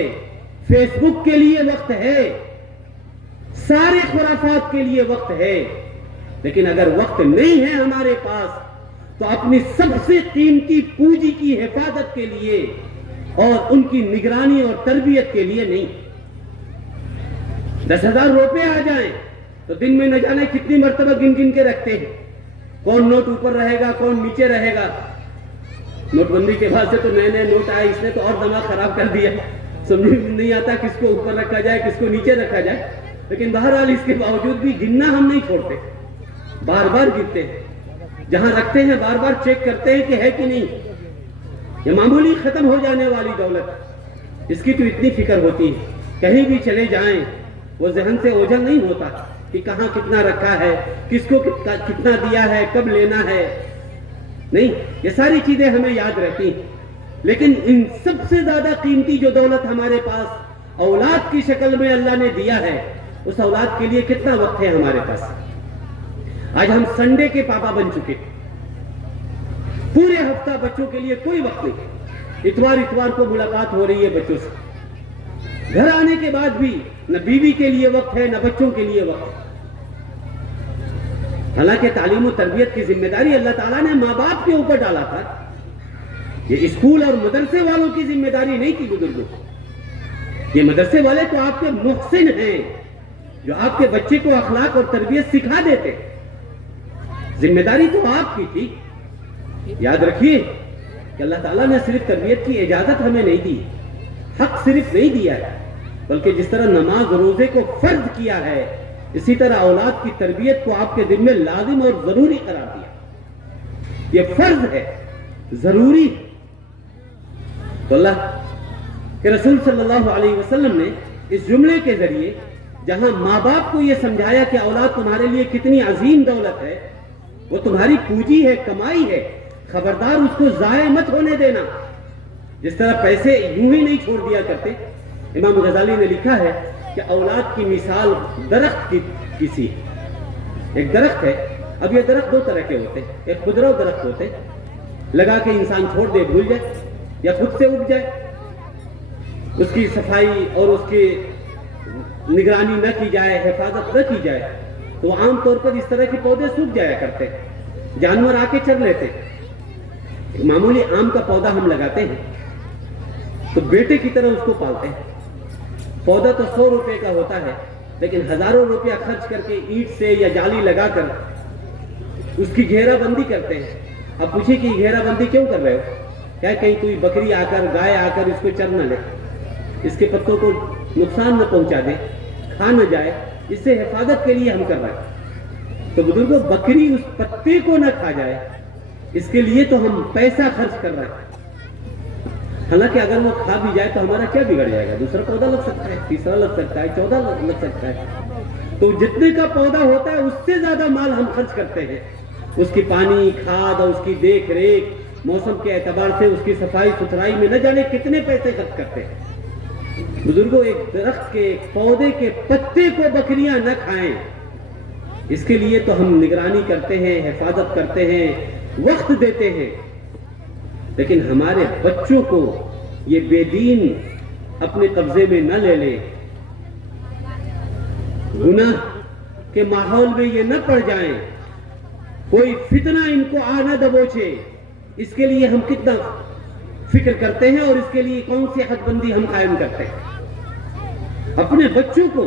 فیس بک کے لیے وقت ہے، سارے خرافات کے لیے وقت ہے، لیکن اگر وقت نہیں ہے ہمارے پاس تو اپنی سب سے قیمتی پونجی کی حفاظت کے لیے اور ان کی نگرانی اور تربیت کے لیے نہیں۔ 10,000 روپے آ جائیں تو دن میں نہ جانے کتنی مرتبہ گن گن کے رکھتے ہیں، کون نوٹ اوپر رہے گا کون نیچے رہے گا۔ نوٹ بندی کے بعد سے تو نئے نئے نوٹ آئے، اس نے تو اور دماغ خراب کر دیا، سمجھ نہیں آتا کس کو اوپر رکھا جائے کس کو نیچے رکھا جائے۔ لیکن بہرحال اس کے باوجود بھی گننا ہم نہیں چھوڑتے، بار بار گنتے ہیں، جہاں رکھتے ہیں بار بار چیک کرتے ہیں کہ ہے کہ نہیں۔ یہ معمولی ختم ہو جانے والی دولت، اس کی تو اتنی فکر ہوتی ہے، کہیں بھی چلے جائیں وہ ذہن سے اوجھل نہیں ہوتا کہ کہاں کتنا رکھا ہے، کس کو کتنا دیا ہے، کب لینا ہے۔ نہیں، یہ ساری چیزیں ہمیں یاد رہتی ہیں، لیکن ان سب سے زیادہ قیمتی جو دولت ہمارے پاس اولاد کی شکل میں اللہ نے دیا ہے، اس اولاد کے لیے کتنا وقت ہے ہمارے پاس؟ آج ہم سنڈے کے پاپا بن چکے، پورے ہفتہ بچوں کے لیے کوئی وقت نہیں۔ اتوار کو ملاقات ہو رہی ہے بچوں سے، گھر آنے کے بعد بھی نہ بیوی کے لیے وقت ہے نہ بچوں کے لیے وقت ہے۔ حالانکہ تعلیم و تربیت کی ذمہ داری اللہ تعالیٰ نے ماں باپ کے اوپر ڈالا تھا، یہ اسکول اور مدرسے والوں کی ذمہ داری نہیں تھی بزرگوں۔ یہ مدرسے والے تو آپ کے محسن ہیں جو آپ کے بچے کو اخلاق اور تربیت سکھا دیتے، ذمہ داری تو آپ کی تھی۔ یاد رکھیے کہ اللہ تعالیٰ نے صرف تربیت کی اجازت ہمیں نہیں دی، حق صرف نہیں دیا ہے، بلکہ جس طرح نماز روزے کو فرض کیا ہے، اسی طرح اولاد کی تربیت کو آپ کے دل میں لازم اور ضروری قرار دیا۔ یہ فرض ہے، ضروری ہے۔ تو اللہ کے رسول صلی اللہ علیہ وسلم نے اس جملے کے ذریعے جہاں ماں باپ کو یہ سمجھایا کہ اولاد تمہارے لیے کتنی عظیم دولت ہے، وہ تمہاری پونجی ہے، کمائی ہے، خبردار اس کو ضائع مت ہونے دینا۔ جس طرح پیسے یوں ہی نہیں چھوڑ دیا کرتے، امام غزالی نے لکھا ہے کہ اولاد کی مثال درخت کی سی ہے۔ ایک درخت ہے، اب یہ درخت دو طرح کے ہوتے ہیں، ایک خودرو درخت ہوتے ہیں، لگا کے انسان چھوڑ دے، بھول جائے یا خود سے اگ جائے، اس کی صفائی اور اس کی نگرانی نہ کی جائے، حفاظت نہ کی جائے تو عام طور پر اس طرح کے پودے سوکھ جایا کرتے، جانور آ کے چر لیتے۔ معمولی آم کا پودا ہم لگاتے ہیں تو بیٹے کی طرح اس کو پالتے ہیں۔ پودا تو 100 روپے کا ہوتا ہے، لیکن ہزاروں روپیہ خرچ کر کے اینٹ سے یا جالی لگا کر اس کی گھیرا بندی کرتے ہیں۔ اب پوچھیں کہ گھیرا بندی کیوں کر رہے ہو؟ کیا کہیں کوئی بکری آ کر، گائے آ کر اس کو چر نہ لے، اس کے پتوں کو نقصان نہ پہنچا دے، کھا نہ جائے، اس سے حفاظت کے لیے ہم کر رہے ہیں۔ تو بزرگوں، بکری اس پتے کو نہ کھا جائے، اس کے لیے تو ہم پیسہ خرچ کر رہے ہیں۔ حالانکہ اگر وہ کھا بھی جائے تو ہمارا کیا بگڑ جائے گا؟ دوسرا پودا لگ سکتا ہے، تیسرا لگ سکتا ہے، 14 لگ سکتا ہے۔ تو جتنے کا پودا ہوتا ہے اس سے زیادہ مال ہم خرچ کرتے ہیں، اس کی پانی، کھاد اور اس کی دیکھ ریکھ، موسم کے اعتبار سے اس کی صفائی ستھرائی میں نہ جانے کتنے پیسے خرچ کرتے ہیں۔ بزرگوں، ایک درخت کے پودے کے پتے کو بکریاں نہ کھائیں، اس کے لیے تو ہم نگرانی کرتے ہیں، حفاظت کرتے ہیں، وقت دیتے ہیں، لیکن ہمارے بچوں کو یہ بے دین اپنے قبضے میں نہ لے لے، گناہ کے ماحول میں یہ نہ پڑ جائیں، کوئی فتنہ ان کو آ نہ دبوچے، اس کے لیے ہم کتنا فکر کرتے ہیں اور اس کے لیے کون سی حد بندی ہم قائم کرتے ہیں۔ اپنے بچوں کو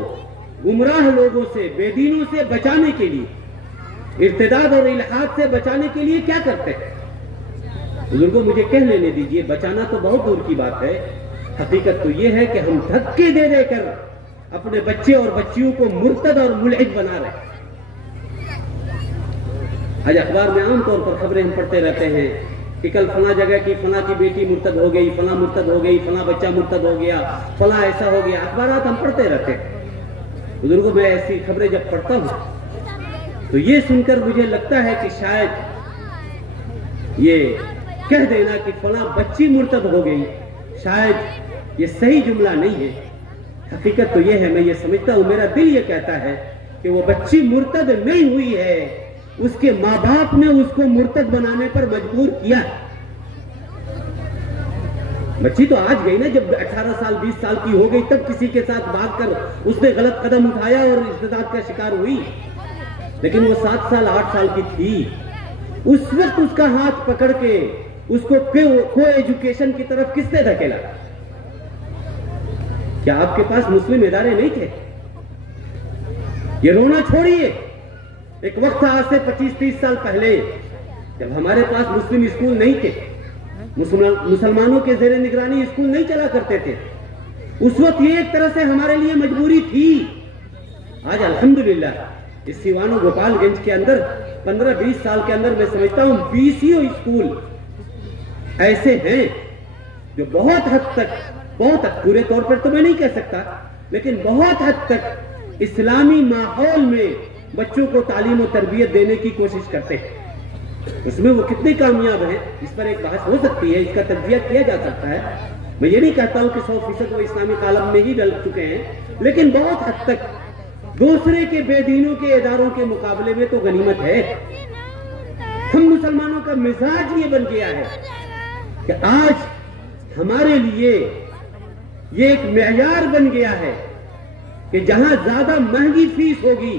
گمراہ لوگوں سے، بے دینوں سے بچانے کے لیے، ارتداد اور الحاد سے بچانے کے لیے کیا کرتے ہیں؟ بزرگوں، مجھے کہہ لینے دیجئے، بچانا تو بہت دور کی بات ہے، حقیقت تو یہ ہے کہ ہم دھکے دے دے کر اپنے بچے اور بچیوں کو مرتد اور ملحد بنا رہے ہیں۔ آج اخبار میں عام طور پر خبریں ہم پڑھتے رہتے ہیں کہ کل فلاں جگہ کی فلاں کی بیٹی مرتد ہو گئی، فلاں مرتد ہو گئی، فلاں بچہ مرتد ہو گیا، فلاں ایسا ہو گیا، اخبارات ہم پڑھتے رہتے ہیں۔ بزرگوں، میں ایسی خبریں جب پڑھتا ہوں تو یہ سن کر مجھے لگتا ہے کہ شاید یہ کہہ دینا کہ فلاں بچی مرتد ہو گئی، شاید یہ صحیح جملہ نہیں ہے۔ حقیقت تو یہ ہے، میں یہ سمجھتا ہوں، میرا دل یہ کہتا ہے کہ وہ بچی مرتد نہیں ہوئی ہے، اس کے ماں باپ نے اس کو مرتد بنانے پر مجبور کیا ہے۔ بچی تو آج گئی نا، جب 18 سال 20 سال کی ہو گئی تب کسی کے ساتھ بھاگ کر اس نے غلط قدم اٹھایا اور ارتداد کا شکار ہوئی، لیکن وہ 7 سال 8 سال کی تھی، اس وقت اس کا ہاتھ پکڑ کے اس کو کو ایجوکیشن کی طرف کس نے دھکیلا؟ کیا آپ کے پاس مسلم ادارے نہیں تھے؟ یہ رونا چھوڑیے، ایک وقت تھا آج سے 25-30 سال پہلے جب ہمارے پاس مسلم اسکول نہیں تھے، مسلمانوں کے زیر نگرانی اسکول نہیں چلا کرتے تھے، اس وقت یہ ایک طرح سے ہمارے لیے مجبوری تھی۔ آج الحمدللہ اس سیوانو گوپال گنج کے اندر 15-20 سال کے اندر میں سمجھتا ہوں 20 اسکول ایسے ہیں جو بہت حد تک پورے طور پر تو میں نہیں کہہ سکتا، لیکن بہت حد تک اسلامی ماحول میں بچوں کو تعلیم و تربیت دینے کی کوشش کرتے ہیں۔ اس میں وہ کتنے کامیاب ہیں اس پر ایک بحث ہو سکتی ہے، اس کا تجزیہ کیا جا سکتا ہے۔ میں یہ نہیں کہتا ہوں کہ 100% وہ اسلامی کالم میں ہی ڈل چکے ہیں، لیکن بہت حد تک دوسرے کے بے دینوں کے اداروں کے مقابلے میں تو غنیمت ہے۔ ہم مسلمانوں کا مزاج یہ بن گیا ہے کہ آج ہمارے لیے یہ ایک معیار بن گیا ہے کہ جہاں زیادہ مہنگی فیس ہوگی،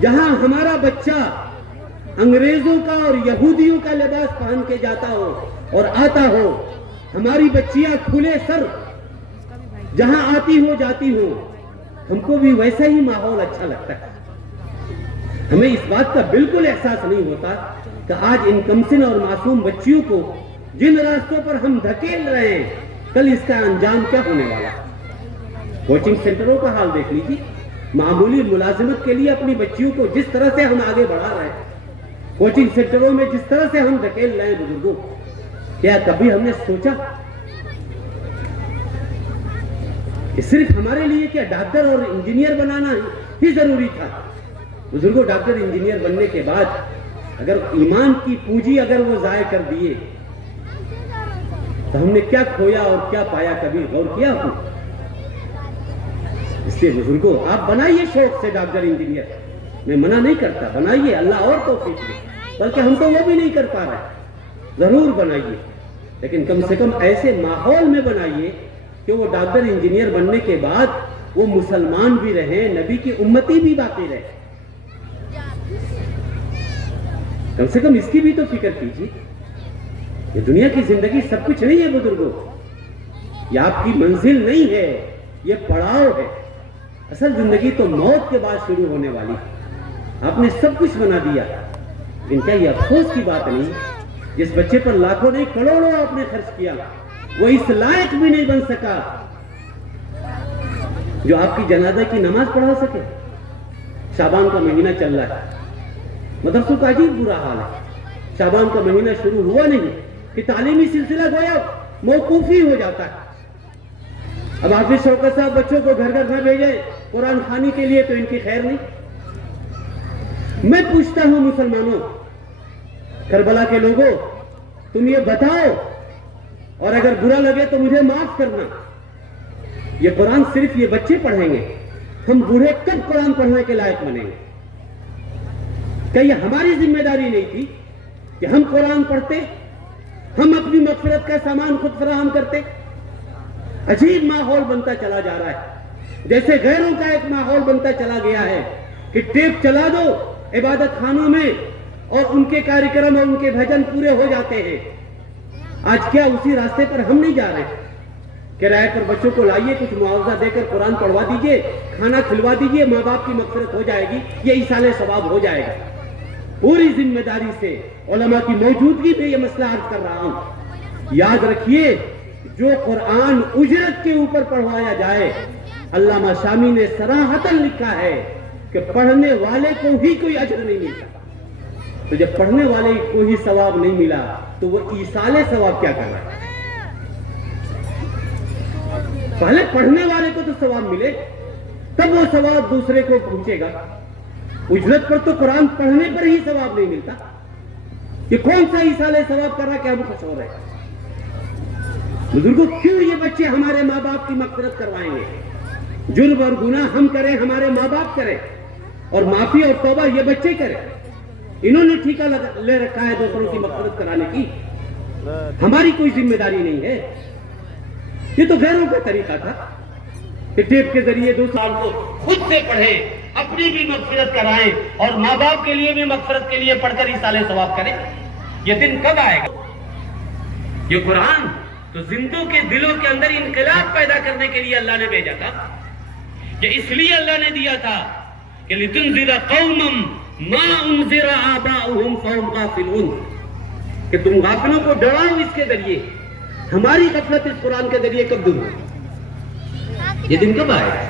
جہاں ہمارا بچہ انگریزوں کا اور یہودیوں کا لباس پہن کے جاتا ہو اور آتا ہو، ہماری بچیاں کھلے سر جہاں آتی ہو جاتی ہو، ہم کو بھی ویسا ہی ماحول اچھا لگتا ہے۔ ہمیں اس بات کا بالکل احساس نہیں ہوتا کہ آج ان کمسن اور معصوم بچیوں کو جن راستوں پر ہم دھکیل رہے ہیں، کل اس کا انجام کیا ہونے والا۔ کوچنگ سینٹروں کا حال دیکھ لیجیے، معمولی ملازمت کے لیے اپنی بچیوں کو جس طرح سے ہم آگے بڑھا رہے ہیں، کوچنگ سینٹروں میں جس طرح سے ہم دھکیل رہے ہیں بزرگوں، کیا کبھی ہم نے سوچا کہ صرف ہمارے لیے کیا ڈاکٹر اور انجینئر بنانا ہی ضروری تھا؟ بزرگوں، ڈاکٹر انجینئر بننے کے بعد اگر ایمان کی پونجی اگر وہ ضائع کر دیے تو ہم نے کیا کھویا اور کیا پایا، کبھی غور کیا ہو؟ اس لیے بزرگوں، آپ بنائیے شوق سے ڈاکٹر انجینئر، میں منع نہیں کرتا، بنائیے، اللہ اور توفیق دے، بلکہ ہم تو وہ بھی نہیں کر پا رہے، ضرور بنائیے، لیکن کم سے کم ایسے ماحول میں بنائیے کہ وہ ڈاکٹر انجینئر بننے کے بعد وہ مسلمان بھی رہیں، نبی کی امتی بھی باقی رہے۔ کم سے کم اس کی بھی تو فکر کیجیے۔ یہ دنیا کی زندگی سب کچھ نہیں ہے بزرگوں، یہ آپ کی منزل نہیں ہے، یہ پڑاؤ ہے۔ اصل زندگی تو موت کے بعد شروع ہونے والی۔ آپ نے سب کچھ بنا دیا، لیکن کیا یہ افسوس کی بات نہیں، جس بچے پر لاکھوں نہیں کروڑوں آپ نے خرچ کیا، وہ اس لائق بھی نہیں بن سکا جو آپ کی جنازہ کی نماز پڑھا سکے۔ شعبان کا مہینہ چل رہا ہے، مدرسوں کا عجیب برا حال ہے، شعبان کا مہینہ شروع ہوا نہیں کہ تعلیمی سلسلہ گویا موقوف ہی ہو جاتا ہے۔ اب حافظ شوکت صاحب بچوں کو گھر گھر نہ بھیجے قرآن خوانی کے لیے تو ان کی خیر نہیں۔ میں پوچھتا ہوں مسلمانوں، کربلا کے لوگوں، تم یہ بتاؤ، اور اگر برا لگے تو مجھے معاف کرنا، یہ قرآن صرف یہ بچے پڑھیں گے، ہم بوڑھے کب قرآن پڑھنے کے لائق بنیں گے؟ کیا یہ ہماری ذمہ داری نہیں تھی کہ ہم قرآن پڑھتے، ہم اپنی مغفرت کا سامان خود فراہم کرتے؟ عجیب ماحول بنتا چلا جا رہا ہے، جیسے غیروں کا ایک ماحول بنتا چلا گیا ہے کہ ٹیپ چلا دو عبادت خانوں میں اور ان کے کاریکرم اور ان کے بھجن پورے ہو جاتے ہیں۔ آج کیا اسی راستے پر ہم نہیں جا رہے؟ کرائے پر بچوں کو لائیے، کچھ معاوضہ دے کر قرآن پڑھوا دیجئے، کھانا کھلوا دیجئے، ماں باپ کی مغفرت ہو جائے گی، یہ ایصال ثواب ہو جائے گا۔ پوری ذمہ داری سے علماء کی موجودگی میں یہ مسئلہ عرض کر رہا ہوں۔ یاد رکھیے، جو قرآن اجرت کے اوپر پڑھوایا جائے، علامہ شامی نے صراحتاً لکھا ہے کہ پڑھنے والے کو ہی کوئی اجر نہیں ملتا۔ تو جب پڑھنے والے کو ہی ثواب نہیں ملا تو وہ ایصال ثواب کیا کر رہا ہے؟ پہلے پڑھنے والے کو تو ثواب ملے، تب وہ ثواب دوسرے کو پہنچے گا۔ اجرت پر تو قرآن پڑھنے پر ہی ثواب نہیں ملتا۔ یہ کون سا ایصال ثواب کر رہا کہ ہم خوش ہو رہے ہیں؟ بزرگوں، کیوں یہ بچے ہمارے ماں باپ کی مغفرت کروائیں گے؟ جرم اور گناہ ہم کریں، ہمارے ماں باپ کریں، اور معافی اور توبہ یہ بچے کریں۔ انہوں نے ٹھیکہ لے رکھا ہے دوسروں کی مغفرت کرانے کی، ہماری کوئی ذمہ داری نہیں ہے۔ یہ تو غیروں کا طریقہ تھا کہ ٹیپ کے ذریعے دوسروں کو خود سے پڑھیں، اپنی بھی مغفرت کرائیں اور ماں باپ کے لیے بھی مغفرت کے لیے پڑھ کر ایصال ثواب کریں۔ یہ دن کب آئے گا؟ یہ قرآن تو زندوں کے دلوں کے اندر انقلاب پیدا کرنے کے لیے اللہ نے بھیجا تھا۔ یہ اس لیے اللہ نے دیا تھا کہ لِتُنذِرَ قَوْمًا مَا أُنذِرَ آبَاؤُهُمْ فَهُمْ غَافِلُونَ، کہ تم غافلوں کو ڈراؤ اس کے ذریعے۔ ہماری غفلت اس قرآن کے ذریعے کب دور ہوگی؟ یہ دن کب آئے گا؟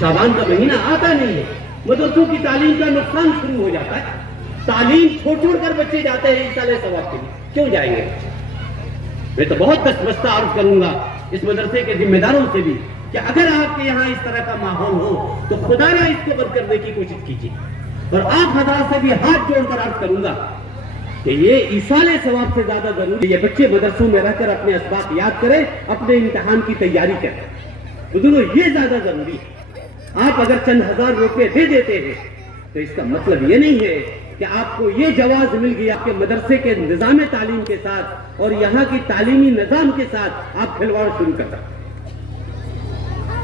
شعبان کا مہینہ آتا نہیں ہے، مدرسوں کی تعلیم کا نقصان شروع ہو جاتا ہے، تعلیم چھوڑ کر بچے جاتے ہیں ایصال ثواب کے لیے، کیوں جائیں گے؟ میں تو بہت دستبستہ عرض کروں گا اس مدرسے کے ذمہ داروں سے بھی کہ اگر آپ کے یہاں اس طرح کا ماحول ہو تو خدا نہ اس کو بند کرنے کی کوشش کیجیے، اور آپ حضرات سے بھی ہاتھ جوڑ کر عرض کروں گا کہ یہ ایصال ثواب سے زیادہ ضروری ہے بچے مدرسوں میں رہ کر اپنے اسباق یاد کریں، اپنے امتحان کی تیاری کریں۔ بزرگوں، یہ زیادہ ضروری ہے۔ آپ اگر چند ہزار روپے دے دیتے ہیں تو اس کا مطلب یہ نہیں ہے کہ آپ کو یہ جواز مل گیا کہ مدرسے کے نظام تعلیم کے ساتھ اور یہاں کی تعلیمی نظام کے ساتھ آپ کھلواڑ شروع کر سکتے۔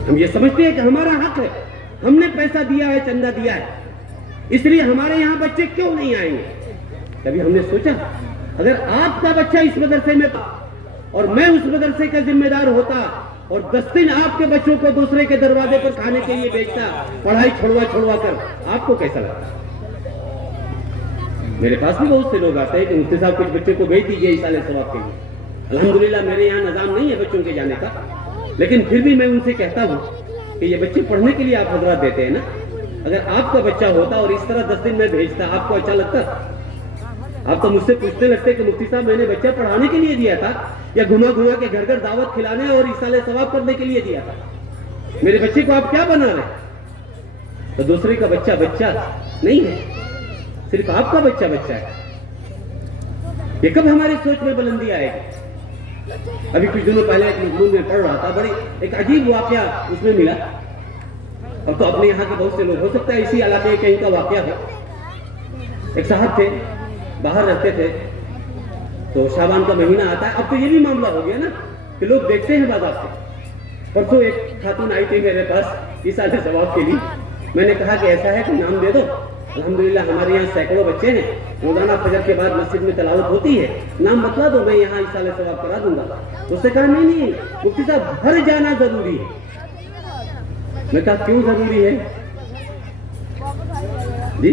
ہم یہ سمجھتے ہیں کہ ہمارا حق ہے، ہم نے پیسہ دیا ہے، چندہ دیا ہے، اس لیے ہمارے یہاں بچے کیوں نہیں آئیں گے؟ کبھی ہم نے سوچا اگر آپ کا بچہ اس مدرسے میں تھا اور میں اس مدرسے کا ذمہ دار ہوتا اور 10 دن آپ کے بچوں کو دوسرے کے دروازے پر کھانے کے لیے بھیجتا، پڑھائی چھوڑوا کر، آپ کو کیسا لگتا؟ میرے پاس بھی بہت سے لوگ آتے ہیں کہ مفتی صاحب کچھ بچوں کو بھیج دیجیے ایصال ثواب کے لیے۔ الحمدللہ میرے یہاں نظام نہیں ہے بچوں کے جانے کا، لیکن پھر بھی میں ان سے کہتا ہوں کہ یہ بچے پڑھنے کے لیے آپ حضرات دیتے ہیں نا، اگر آپ کا بچہ ہوتا اور اس طرح 10 دن میں بھیجتا، آپ کو اچھا لگتا؟ آپ تو مجھ سے پوچھنے لگتے کہ مفتی صاحب میں نے بچہ پڑھانے کے لیے دیا تھا یا گھما کے گھر گھر دعوت کھلانے اور ایصال ثواب کرنے کے لیے دیا تھا؟ میرے بچے کو آپ کیا بنا رہے ہیں؟ تو دوسرے کا بچہ بچہ نہیں ہے، صرف آپ کا بچہ بچہ ہے۔ یہ کب ہماری سوچ میں بلندی آئے گی؟ ابھی کچھ دنوں پہلے ایک مضمون میں پڑھ رہا تھا، بڑی ایک عجیب واقعہ اس میں ملا۔ اب تو اپنے یہاں کے بہت سے لوگ، ہو سکتا ہے اسی علاقے کہیں کا واقعہ ہو۔ ایک صاحب تھے، باہر رہتے تھے، تو شعبان کا مہینہ آتا ہے، اب تو یہ بھی معاملہ ہو گیا نا کہ لوگ دیکھتے ہیں بازار سے۔ پرسوں ایک خاتون آئی تھی میرے پاس ایصال ثواب کے لیے، میں نے کہا کہ ایسا ہے کہ نام دے دو۔ الحمدللہ ہمارے یہاں سینکڑوں بچے ہیں، روزانہ فجر کے بعد مسجد میں تلاوت ہوتی ہے، نام بتلا دو، میں یہاں ایصال ثواب کرا دوں گا۔ اس نے کہا نہیں مفتی صاحب گھر جانا ضروری ہے۔ میں کہا کیوں ضروری ہے جی؟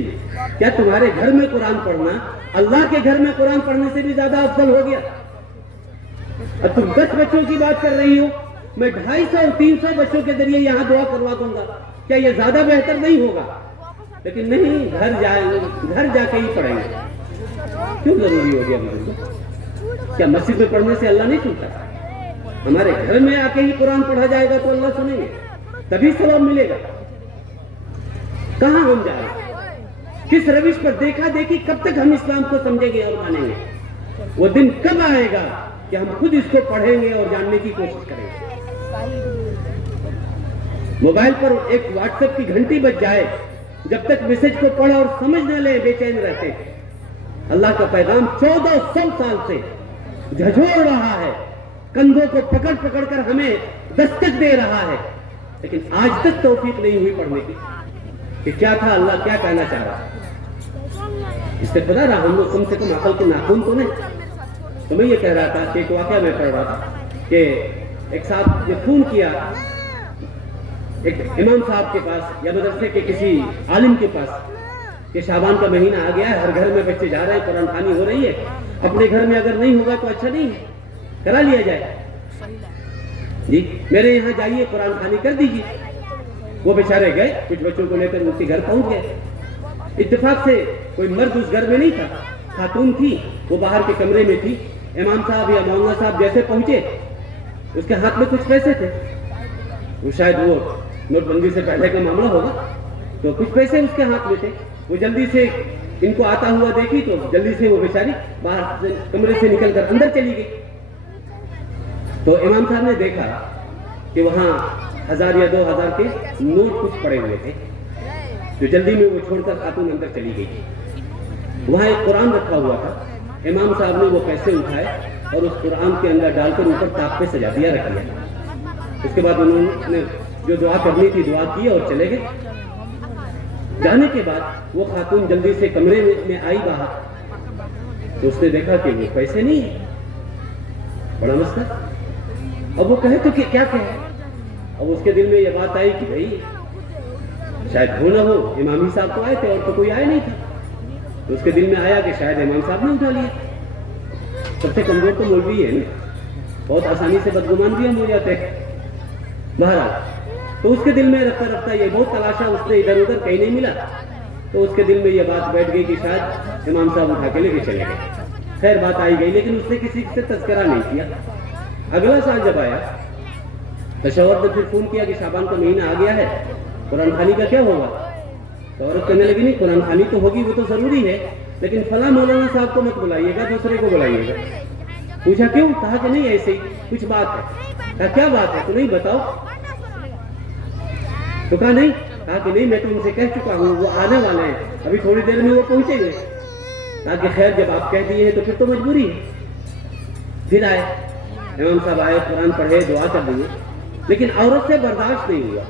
کیا تمہارے گھر میں قرآن پڑھنا اللہ کے گھر میں قرآن پڑھنے سے بھی زیادہ افضل ہو گیا؟ اب تم 10 بچوں کی بات کر رہی ہو، میں 250 300 بچوں کے ذریعے یہاں دعا کروا دوں گا، کیا یہ زیادہ بہتر نہیں ہوگا؟ لیکن نہیں، گھر جا کے ہی پڑھیں گے۔ کیوں ضروری ہو گیا مسجد؟ کیا مسجد میں پڑھنے سے اللہ نہیں سنتا؟ ہمارے گھر میں آ کے ہی قرآن پڑھا جائے گا تو اللہ سنیں گے، تبھی ثواب ملے گا۔ کہاں ہم جا رہے ہیں؟ کس روش پر دیکھا دیکھی کب تک ہم اسلام کو سمجھیں گے اور مانیں گے؟ وہ دن کب آئے گا کہ ہم خود اس کو پڑھیں گے اور جاننے کی کوشش کریں گے؟ موبائل پر ایک واٹس ایپ کی گھنٹی بج جائے، جب تک میسج کو پڑھ اور سمجھ نہ لیں بے چین رہتے ہیں۔ اللہ کا پیغام 1400 سال سے جھجھوڑ رہا ہے، کندھوں کو پکڑ کر ہمیں دستک دے رہا ہے، لیکن آج تک توفیق نہیں ہوئی پڑھنے کی کہ کیا تھا اللہ کیا کہنا چاہ رہا۔ اس سے پتا رہا ہم لوگ کم سے کم عقل کے ناخن تو نہیں۔ تو میں یہ کہہ رہا تھا کہ ایک واقعہ میں پڑھ رہا تھا کہ ایک صاحب نے فون کیا ایک امام صاحب کے پاس یا مدرسے کے کسی عالم کے پاس کہ شعبان کا مہینہ آ گیا ہے، ہر گھر میں بچے جا رہے ہیں، قرآن خوانی ہو رہی ہے، اپنے گھر میں اگر نہیں ہوگا تو اچھا نہیں ہے، کرا لیا جائے جی، میرے یہاں جائیے قرآن خوانی کر دیجیے۔ وہ بیچارے گئے، کچھ بچوں کو لے کر ان کے گھر پہنچ گئے۔ اتفاق سے کوئی مرد اس گھر میں نہیں تھا، خاتون تھی، وہ باہر کے کمرے میں تھی۔ امام صاحب یا مولانا صاحب جیسے پہنچے، اس کے ہاتھ میں کچھ پیسے تھے، وہ شاید وہ نوٹ بندی سے پہلے کا معاملہ ہوگا، تو کچھ پیسے اس کے ہاتھ میں تھے۔ وہ جلدی سے ان کو آتا ہوا دیکھی تو جلدی سے وہ بیچاری باہر کمرے سے نکل کر اندر چلی گئی۔ تو امام صاحب نے دیکھا کہ وہاں 1000 یا 2000 کے نوٹ کچھ پڑے ہوئے تھے، جو جلدی میں وہ چھوڑ کر خاتون اندر چلی گئی۔ وہاں ایک قرآن رکھا ہوا تھا، امام صاحب نے وہ پیسے اٹھائے اور اس قرآن کے اندر ڈال کر اوپر تاپ پہ سجا دیا، رکھ دیا۔ اس کے بعد انہوں نے جو دعا کرنی تھی دعا کی اور چلے گئے۔ جانے کے بعد وہ خاتون جلدی سے کمرے میں آئی باہر، تو اس نے دیکھا کہ وہ پیسے نہیں ہیں، بڑا مسئلہ۔ اب وہ کہے تو کیا کہے؟ اب اس کے دل میں یہ بات آئی کہ بھائی شاید ہو نہ ہو امامی صاحب تو آئے تھے اور تو کوئی آئے نہیں تھا، تو اس کے دل میں آیا کہ شاید امام صاحب نے اٹھا لیا۔ سب سے کمزور تو مولوی ہے نا، بہت آسانی سے بدگمان بھی ہم ہو جاتے ہیں۔ بہرحال تو اس کے دل میں رفتہ رفتہ یہ بہت تلاشا، اس نے ادھر ادھر کہیں نہیں ملا، تو اس کے دل میں یہ بات بیٹھ گئی کہ شاید امام صاحب اٹھا کے لے کے چلے گئے۔ خیر بات آئی گئی، لیکن اس نے کسی سے تذکرہ نہیں کیا۔ اگلا سال جب آیا پشاور نے پھر فون کیا کہ شعبان کا مہینہ آ گیا ہے، قرآن خوانی کا کیا ہوگا؟ تو عورت کہنے لگی نہیں، قرآن خوانی تو ہوگی، وہ تو ضروری ہے، لیکن فلاں مولانا صاحب کو مت بلائیے گا، دوسرے کو بلائیے گا۔ پوچھا کیوں؟ کہا کہ نہیں ایسے ہی کچھ بات ہے۔ کہا کیا بات ہے؟ تو نہیں بتاؤ۔ تو کہا نہیں، کہا کہ نہیں میں تو ان سے کہہ چکا ہوں، وہ آنے والے ہیں، ابھی تھوڑی دیر میں وہ پہنچیں گے۔ کہا کہ خیر جب آپ کہہ دیے ہیں تو پھر تو مجبوری ہے۔ پھر آئے امام صاحب، آئے قرآن پڑھے، دعا کر دیے، لیکن عورت سے برداشت نہیں ہوا۔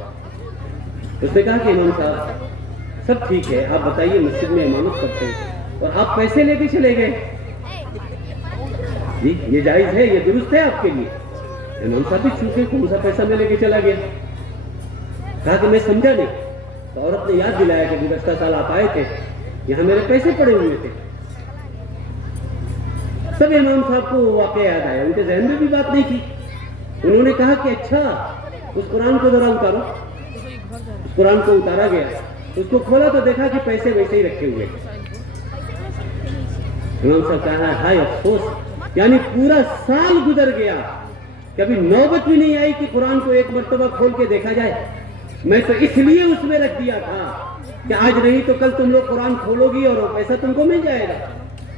اس نے کہا کہ امام صاحب سب ٹھیک ہے، آپ بتائیے مسجد میں امامت کرتے ہیں اور آپ پیسے لے کے چلے گئے، جی یہ جائز ہے، یہ درست ہے آپ کے لیے؟ امام صاحب بھی چونکے کون سا پیسہ میں لے کے چلا گیا. کہا کہ میں سمجھا نہیں. تو عورت نے یاد دلایا کہ گزشتہ سال آپ آئے تھے, یہاں میرے پیسے پڑے ہوئے تھے. تب امام صاحب کو وہ واقعہ یاد آیا, ان کے ذہن میں بھی بات نہیں تھی. انہوں نے کہا کہ اچھا اس قرآن کو ذرا اتارو. اس قرآن کو اتارا گیا, اس کو کھولا تو دیکھا کہ پیسے ویسے ہی رکھے ہوئے. امام صاحب کہا ہائے افسوس, یعنی پورا سال گزر گیا, کبھی نوبت بھی نہیں آئی کہ قرآن کو ایک مرتبہ کھول کے دیکھا جائے. میں تو اس لیے اس میں رکھ دیا تھا کہ آج نہیں تو کل تم لوگ قرآن کھولو گی اور وہ پیسہ تم کو مل جائے گا.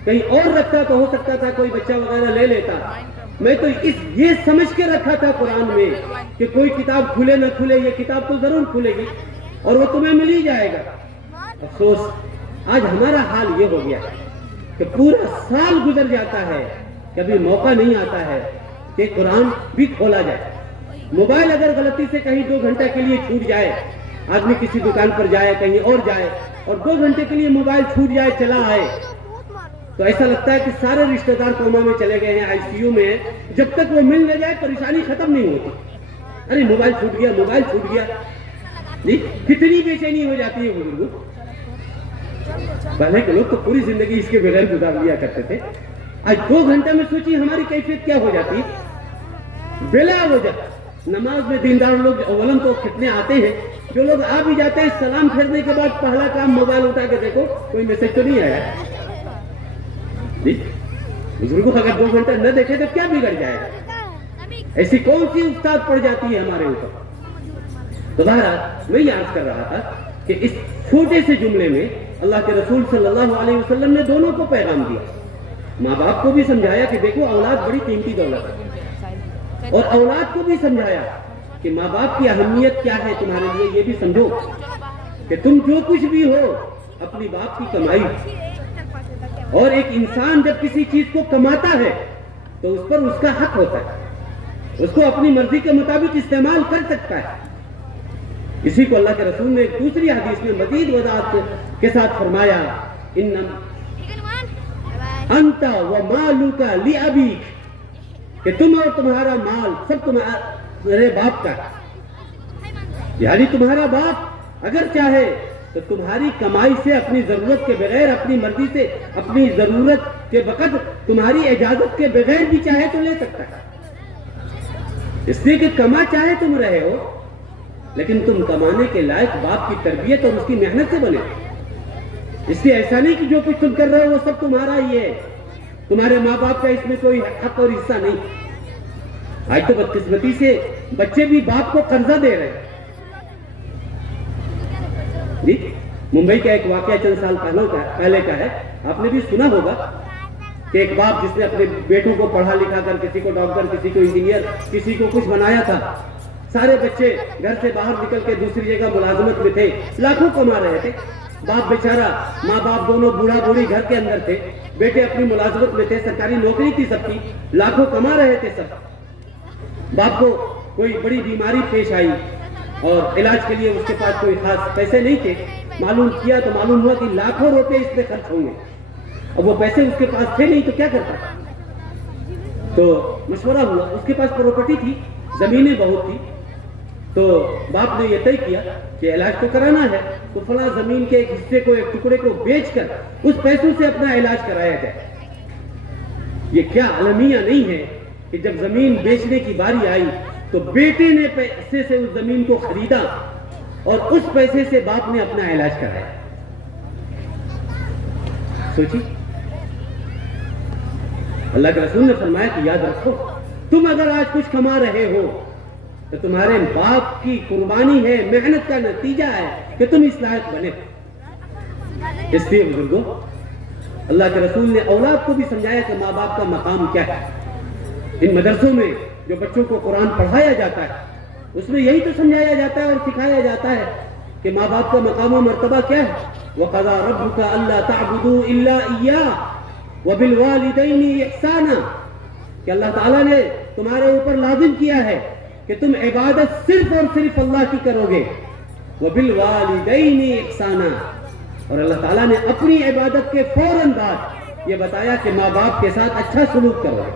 کہیں اور رکھتا تو ہو سکتا تھا کوئی بچہ وغیرہ لے لیتا. میں تو یہ سمجھ کے رکھا تھا قرآن میں کہ کوئی کتاب کھلے نہ کھلے, یہ کتاب تو ضرور کھلے گی اور وہ تمہیں مل ہی جائے گا. افسوس آج ہمارا حال یہ ہو گیا کہ پورا سال گزر جاتا ہے, کبھی موقع نہیں آتا ہے کہ قرآن بھی کھولا جائے. موبائل اگر غلطی سے کہیں 2 گھنٹہ کے لیے چھوٹ جائے, آدمی کسی دکان پر جائے, کہیں اور جائے اور 2 گھنٹے کے لیے موبائل چھوٹ جائے, چلا آئے, تو ایسا لگتا ہے کہ سارے رشتہ دار کوما میں چلے گئے ہیں, ICU میں. جب تک وہ مل نہ جائے پریشانی ختم نہیں ہوتی. ارے موبائل چھوٹ گیا, موبائل چھوٹ گیا, کتنی بے چینی ہو جاتی ہے بزرگوں. پہلے کے لوگ تو پوری زندگی اس کے بغیر گزار لیا کرتے تھے. آج 2 گھنٹے میں سوچی ہماری کیفیت کیا ہو جاتی. بلا وجہ نماز میں دیندار لوگ اولن تو کتنے آتے ہیں, جو لوگ آ بھی جاتے ہیں سلام پھیرنے کے بعد پہلا کام موبائل اٹھا کے دیکھو کوئی میسج تو نہیں آیا. بزرگوں اگر 2 گھنٹہ نہ دیکھے تو کیا بگڑ جائے گا. ایسی کون سی استاد پڑ جاتی ہے ہمارے اوپر. تو بہرحال میں یہ عرض کر رہا تھا کہ اس چھوٹے سے جملے میں اللہ کے رسول صلی اللہ علیہ وسلم نے دونوں کو پیغام دیا. ماں باپ کو بھی سمجھایا کہ دیکھو اولاد بڑی قیمتی دولت ہے, اور اولاد کو بھی سمجھایا کہ ماں باپ کی اہمیت کیا ہے تمہارے لیے. یہ بھی سمجھو کہ تم جو کچھ بھی ہو اپنی باپ کی کمائی, اور ایک انسان جب کسی چیز کو کماتا ہے تو اس پر اس کا حق ہوتا ہے, اس کو اپنی مرضی کے مطابق استعمال کر سکتا ہے. اسی کو اللہ کے رسول نے ایک دوسری حدیث میں مزید وضاحت کے ساتھ فرمایا, انت ومالک لابیک, کہ تم اور تمہارا مال سب تمہارے باپ کا. یعنی تمہارا باپ اگر چاہے تو تمہاری کمائی سے اپنی ضرورت کے بغیر, اپنی مرضی سے, اپنی ضرورت کے وقت تمہاری اجازت کے بغیر بھی چاہے تو لے سکتا ہے. اس لیے کہ کما چاہے تم رہے ہو, لیکن تم کمانے کے لائق باپ کی تربیت اور اس کی محنت سے بنے. اس لیے ایسا نہیں کہ جو کچھ تم کر رہے ہو وہ سب تمہارا ہی ہے, تمہارے ماں باپ کا اس میں کوئی حق اور حصہ نہیں. آج تو بدقسمتی سے بچے بھی باپ کو قرضہ دے رہے ہیں. جی ممبئی کا ایک واقعہ چند سال پہلے کا ہے, آپ نے بھی سنا ہوگا کہ ایک باپ جس نے اپنے بیٹوں کو پڑھا لکھا کر کسی کو ڈاکٹر, کسی کو انجینئر, کسی کو کچھ بنایا تھا. سارے بچے گھر سے باہر نکل کے دوسری جگہ ملازمت میں تھے, لاکھوں کما رہے تھے. باپ بیچارہ, ماں باپ دونوں بوڑھا بوڑھی گھر کے اندر تھے, بیٹے اپنی ملازمت میں تھے, سرکاری نوکری تھی سب کی, لاکھوں کما رہے تھے سب. باپ کو کوئی بڑی بیماری پیش آئی اور علاج کے لیے اس کے پاس کوئی خاص پیسے نہیں تھے. معلوم کیا تو معلوم ہوا کہ لاکھوں روپے اس پہ خرچ ہوں گے. اب وہ پیسے اس کے پاس تھے نہیں تو کیا کرتا. تو مشورہ ہوا, اس کے پاس پراپرٹی تھی, زمینیں بہت تھی. تو باپ نے یہ طے کیا کہ علاج تو کرانا ہے تو فلاں زمین کے ایک حصے کو, ایک ٹکڑے کو بیچ کر اس پیسوں سے اپنا علاج کرایا جائے. یہ کیا المیہ نہیں ہے کہ جب زمین بیچنے کی باری آئی تو بیٹے نے پیسے سے اس زمین کو خریدا اور اس پیسے سے باپ نے اپنا علاج کرایا. سوچی, اللہ کے رسول نے فرمایا کہ یاد رکھو تم اگر آج کچھ کما رہے ہو تو تمہارے باپ کی قربانی ہے, محنت کا نتیجہ ہے کہ تم اس لائق بنے. اس لیے بزرگوں اللہ کے رسول نے اولاد کو بھی سمجھایا کہ ماں باپ کا مقام کیا ہے. ان مدرسوں میں جو بچوں کو قرآن پڑھایا جاتا ہے اس میں یہی تو سمجھایا جاتا ہے اور سکھایا جاتا ہے کہ ماں باپ کا مقام و مرتبہ کیا ہے. وَقَضَىٰ رَبُّكَ أَلَّا تَعْبُدُوا إِلَّا إِيَّاهُ وَبِالْوَالِدَيْنِ إِحْسَانًا, کہ اللہ تعالیٰ نے تمہارے اوپر لازم کیا ہے کہ تم عبادت صرف اور صرف اللہ کی کرو گے. وَبِالْوَالِدَيْنِ إِحْسَانًا, اور اللہ تعالیٰ نے اپنی عبادت کے فوراً بعد یہ بتایا کہ ماں باپ کے ساتھ اچھا سلوک کرو.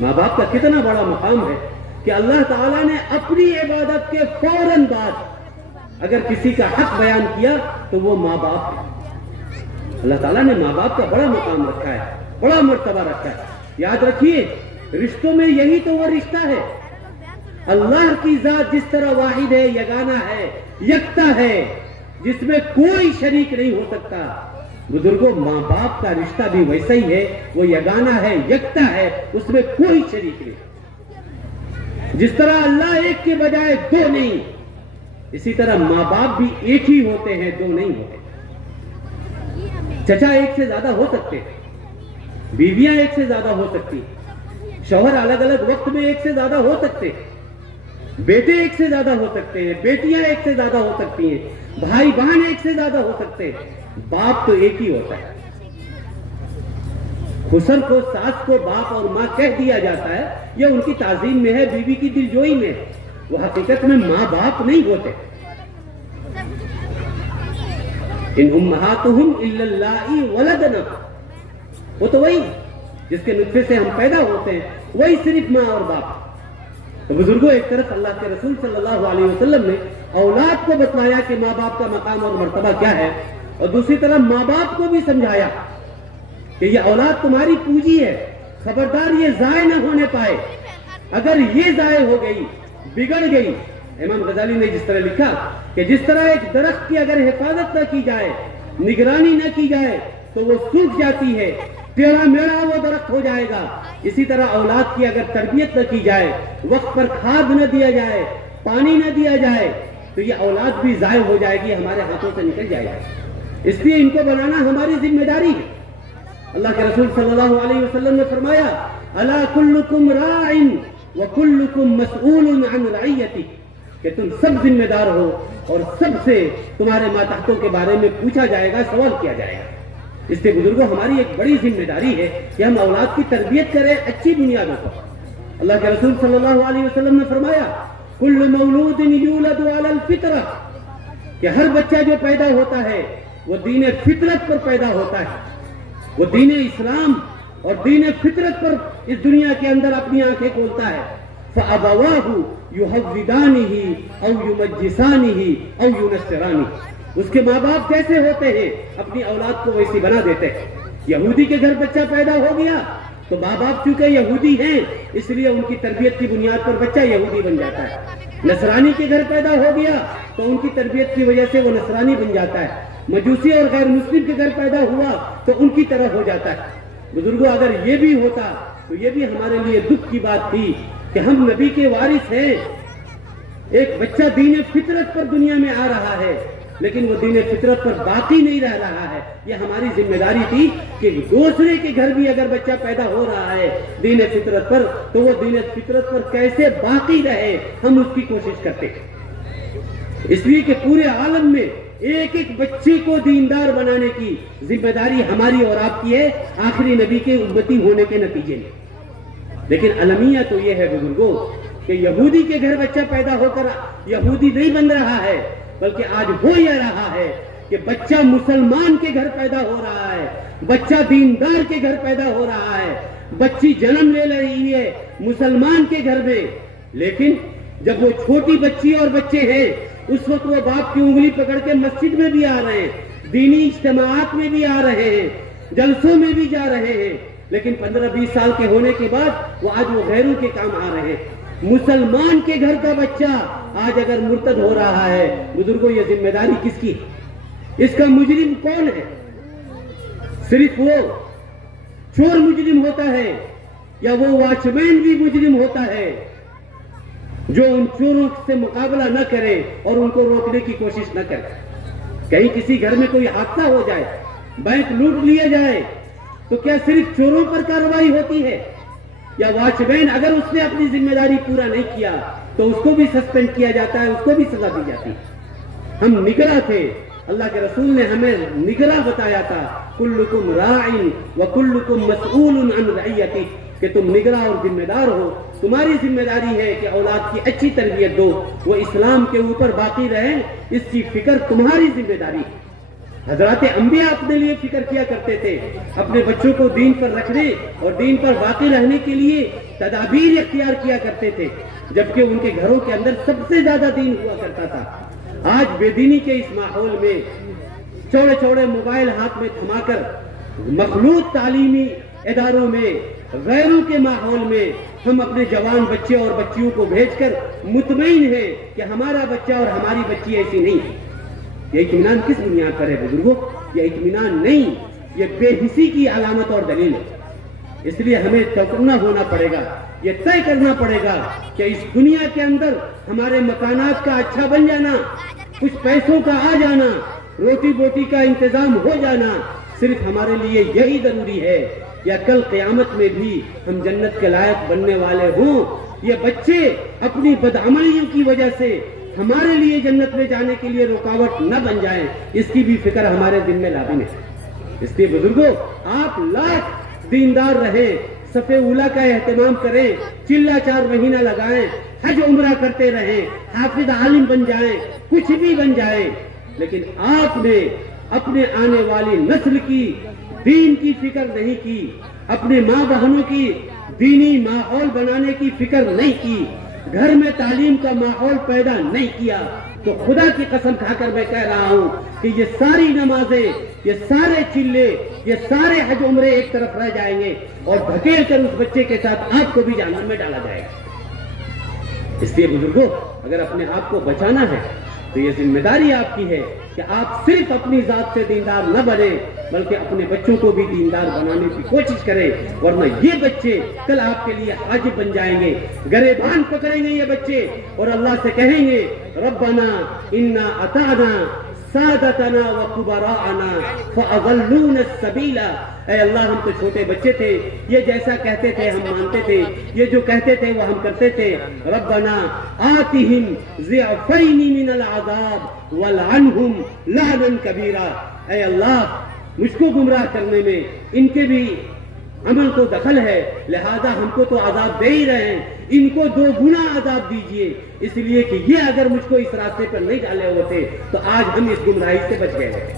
ماں باپ کا کتنا بڑا مقام ہے کہ اللہ تعالیٰ نے اپنی عبادت کے فوراً بعد اگر کسی کا حق بیان کیا تو وہ ماں باپ ہے۔ اللہ تعالیٰ نے ماں باپ کا بڑا مقام رکھا ہے، بڑا مرتبہ رکھا ہے۔ یاد رکھیے رشتوں میں یہی تو وہ رشتہ ہے۔ اللہ کی ذات جس طرح واحد ہے، یگانہ ہے، یکتا ہے، جس میں کوئی شریک نہیں ہو سکتا، بزرگوں ماں باپ کا رشتہ بھی ویسا ہی ہے، وہ یگانہ ہے، یکتا ہے، اس میں کوئی شریک نہیں۔ جس طرح اللہ ایک کے بجائے دو نہیں، اسی طرح ماں باپ بھی ایک ہی ہوتے ہیں، دو نہیں ہوتے۔ چچا ایک سے زیادہ ہو سکتے، بیویاں ایک سے زیادہ ہو سکتی، شوہر الگ الگ وقت میں ایک سے زیادہ ہو سکتے، بیٹے ایک سے زیادہ ہو سکتے ہیں، بیٹیاں ایک سے زیادہ ہو سکتی ہیں، بھائی بہن ایک سے زیادہ ہو سکتے ہیں، باپ تو ایک ہی ہوتا ہے۔ حسن کو ساس کو باپ اور ماں کہہ دیا جاتا ہے، یہ ان کی تعظیم میں ہے، بیوی کی دلجوئی میں، وہ حقیقت میں ماں باپ نہیں ہوتے۔ ان امہاتہم الا اللائی ولدنا، وہ تو وہی جس کے نطفے سے ہم پیدا ہوتے ہیں، وہی صرف ماں اور باپ۔ تو بزرگوں ایک طرف اللہ کے رسول صلی اللہ علیہ وسلم نے اولاد کو بتلایا کہ ماں باپ کا مقام اور مرتبہ کیا ہے، اور دوسری طرف ماں باپ کو بھی سمجھایا کہ یہ اولاد تمہاری پونجی ہے، خبردار یہ ضائع نہ ہونے پائے۔ اگر یہ ضائع ہو گئی، بگڑ گئی، امام غزالی نے جس طرح لکھا کہ جس طرح ایک درخت کی اگر حفاظت نہ کی جائے، نگرانی نہ کی جائے تو وہ سوکھ جاتی ہے، ٹیڑھا میڑھا وہ درخت ہو جائے گا، اسی طرح اولاد کی اگر تربیت نہ کی جائے، وقت پر کھاد نہ دیا جائے، پانی نہ دیا جائے، تو یہ اولاد بھی ضائع ہو جائے گی، ہمارے ہاتھوں سے نکل جائے گی۔ اس لیے ان کو بنانا ہماری ذمہ داری ہے۔ اللہ کے رسول صلی اللہ علیہ وسلم نے فرمایا الا کلکم راع وکلکم مسئول عن رعیتہ، کہ تم سب ذمہ دار ہو اور سب سے تمہارے ماتحتوں کے بارے میں پوچھا جائے گا، سوال کیا جائے گا۔ اس لیے بزرگوں ہماری ایک بڑی ذمہ داری ہے کہ ہم اولاد کی تربیت کریں اچھی بنیادوں پر۔ اللہ کے رسول صلی اللہ علیہ وسلم نے فرمایا کل مولود یولد علی الفطرہ، کہ ہر بچہ جو پیدا ہوتا ہے وہ دین فطرت پر پیدا ہوتا ہے، وہ دین اسلام اور دین فطرت پر اس دنیا کے اندر اپنی آنکھیں کھولتا ہے۔ فَأَبَوَاهُ يُحَوِّدَانِهِ أَوْ يُمَجِّسَانِهِ أَوْ يُنَصِّرَانِهِ، اس کے ماں باپ کیسے ہوتے ہیں، اپنی اولاد کو ویسی بنا دیتے ہیں۔ یہودی کے گھر بچہ پیدا ہو گیا تو ماں باپ چونکہ یہودی ہیں اس لیے ان کی تربیت کی بنیاد پر بچہ یہودی بن جاتا ہے۔ نصرانی کے گھر پیدا ہو گیا تو ان کی تربیت کی وجہ سے وہ نصرانی بن جاتا ہے۔ مجوسی اور غیر مسلم کے گھر پیدا ہوا تو ان کی طرح ہو جاتا ہے۔ بزرگوں اگر یہ بھی ہوتا تو یہ بھی ہمارے لیے دکھ کی بات تھی کہ ہم نبی کے وارث ہیں، ایک بچہ دین فطرت پر دنیا میں آ رہا ہے لیکن وہ دین فطرت پر باقی نہیں رہ رہا ہے۔ یہ ہماری ذمہ داری تھی کہ دوسرے کے گھر بھی اگر بچہ پیدا ہو رہا ہے دین فطرت پر تو وہ دین فطرت پر کیسے باقی رہے، ہم اس کی کوشش کرتے ہیں۔ اس لیے کہ پورے عالم میں ایک ایک بچے کو دیندار بنانے کی ذمہ داری ہماری اور آپ کی ہے، آخری نبی کے امتی ہونے کے نتیجے میں۔ لیکن المیہ تو یہ ہے بزرگوں کہ یہودی کے گھر بچہ پیدا ہو کر یہودی نہیں بن رہا ہے، بلکہ آج ہو یہ رہا ہے کہ بچہ مسلمان کے گھر پیدا ہو رہا ہے، بچہ دیندار کے گھر پیدا ہو رہا ہے، بچی جنم لے رہی ہے مسلمان کے گھر میں، لیکن جب وہ چھوٹی بچی اور بچے ہیں اس وقت وہ باپ کی انگلی پکڑ کے مسجد میں بھی آ رہے ہیں، دینی اجتماعات میں بھی آ رہے ہیں، جلسوں میں بھی جا رہے ہیں، لیکن 15-20 سال کے ہونے کے بعد وہ آج وہ غیروں کے کام آ رہے ہیں۔ مسلمان کے گھر کا بچہ آج اگر مرتد ہو رہا ہے، بزرگوں یہ ذمہ داری کس کی ہے؟ اس کا مجرم کون ہے؟ صرف وہ چور مجرم ہوتا ہے یا وہ واچ مین بھی مجرم ہوتا ہے جو ان چوروں سے مقابلہ نہ کرے اور ان کو روکنے کی کوشش نہ کرے؟ کہیں کسی گھر میں کوئی حادثہ ہو جائے، بینک لوٹ لیا جائے تو کیا صرف چوروں پر کارروائی ہوتی ہے یا واچ مین اگر اس نے اپنی ذمہ داری پورا نہیں کیا تو اس کو بھی سسپینڈ کیا جاتا ہے، اس کو بھی سزا دی جاتی ہے؟ ہم نگراں تھے، اللہ کے رسول نے ہمیں نگراں بتایا تھا، کلکم راع وکلکم مسئول عن رعیتہ، کہ تم نگراں اور ذمہ دار ہو، تمہاری ذمہ داری ہے کہ اولاد کی اچھی تربیت دو، وہ اسلام کے اوپر باقی رہیں، اس کی فکر تمہاری ذمہ داری ہے۔ حضرات انبیاء اپنے لیے فکر کیا کرتے تھے، اپنے بچوں کو دین پر رکھنے اور دین پر باقی رہنے کے لیے تدابیر اختیار کیا کرتے تھے، جبکہ ان کے گھروں کے اندر سب سے زیادہ دین ہوا کرتا تھا۔ آج بے دینی کے اس ماحول میں چوڑے چوڑے موبائل ہاتھ میں تھما کر مخلوط تعلیمی اداروں میں، غیروں کے ماحول میں ہم اپنے جوان بچے اور بچیوں کو بھیج کر مطمئن ہیں کہ ہمارا بچہ اور ہماری بچی ایسی نہیں ہے۔ یہ اطمینان کس بنیاد پر ہے بزرگوں؟ یہ اطمینان نہیں، یہ بے حسی کی علامت اور دلیل ہے۔ اس لیے ہمیں چوکنا ہونا پڑے گا، یہ طے کرنا پڑے گا کہ اس دنیا کے اندر ہمارے مکانات کا اچھا بن جانا، کچھ پیسوں کا آ جانا، روٹی بوٹی کا انتظام ہو جانا صرف ہمارے لیے یہی ضروری ہے، یا کل قیامت میں بھی ہم جنت کے لائق بننے والے ہوں۔ یہ بچے اپنی بدعملیوں کی وجہ سے ہمارے لیے جنت میں جانے کے لیے رکاوٹ نہ بن جائیں، اس کی بھی فکر ہمارے دل میں لازم ہے۔ اس لیے بزرگوں، آپ لاکھ دیندار رہیں، صف اولا کا اہتمام کریں، چلہ 4 مہینہ لگائیں، حج عمرہ کرتے رہیں، حافظ عالم بن جائیں، کچھ بھی بن جائیں، لیکن آپ نے اپنے آنے والی نسل کی دین کی فکر نہیں کی، اپنے ماں بہنوں کی دینی ماحول بنانے کی فکر نہیں کی، گھر میں تعلیم کا ماحول پیدا نہیں کیا، تو خدا کی قسم کھا کر میں کہہ رہا ہوں کہ یہ ساری نمازیں، یہ سارے چلے، یہ سارے حج عمرے ایک طرف رہ جائیں گے اور دھکیل کر اس بچے کے ساتھ آپ کو بھی جہنم میں ڈالا جائے گا۔ اس لیے بزرگوں، اگر اپنے آپ کو بچانا ہے تو یہ ذمہ داری آپ کی ہے کہ آپ صرف اپنی ذات سے دیندار نہ بنے بلکہ اپنے بچوں کو بھی دیندار بنانے کی کوشش کریں، ورنہ یہ بچے کل آپ کے لیے حاجب بن جائیں گے، گریبان پکڑیں گے یہ بچے اور اللہ سے کہیں گے ربنا انا اطعنا سادتنا وکبراءنا فاضلونا السبیل۔ اے اللہ، ہم تو چھوٹے بچے تھے، یہ جیسا کہتے تھے ہم مانتے تھے، یہ جو کہتے تھے وہ ہم کرتے تھے۔ ربنا آتہم ضعفین من العذاب والعنہم لعنا کبیرا۔ اے اللہ، مجھ کو گمراہ کرنے میں ان کے بھی عمل کو دخل ہے، لہذا ہم کو تو عذاب دے ہی رہے ہیں، ان کو 2 گنا عذاب دیجئے، اس لیے کہ یہ اگر مجھ کو اس راستے پر نہیں ڈالے ہوتے تو آج ہم اس گمراہی سے بچ گئے ہوتے۔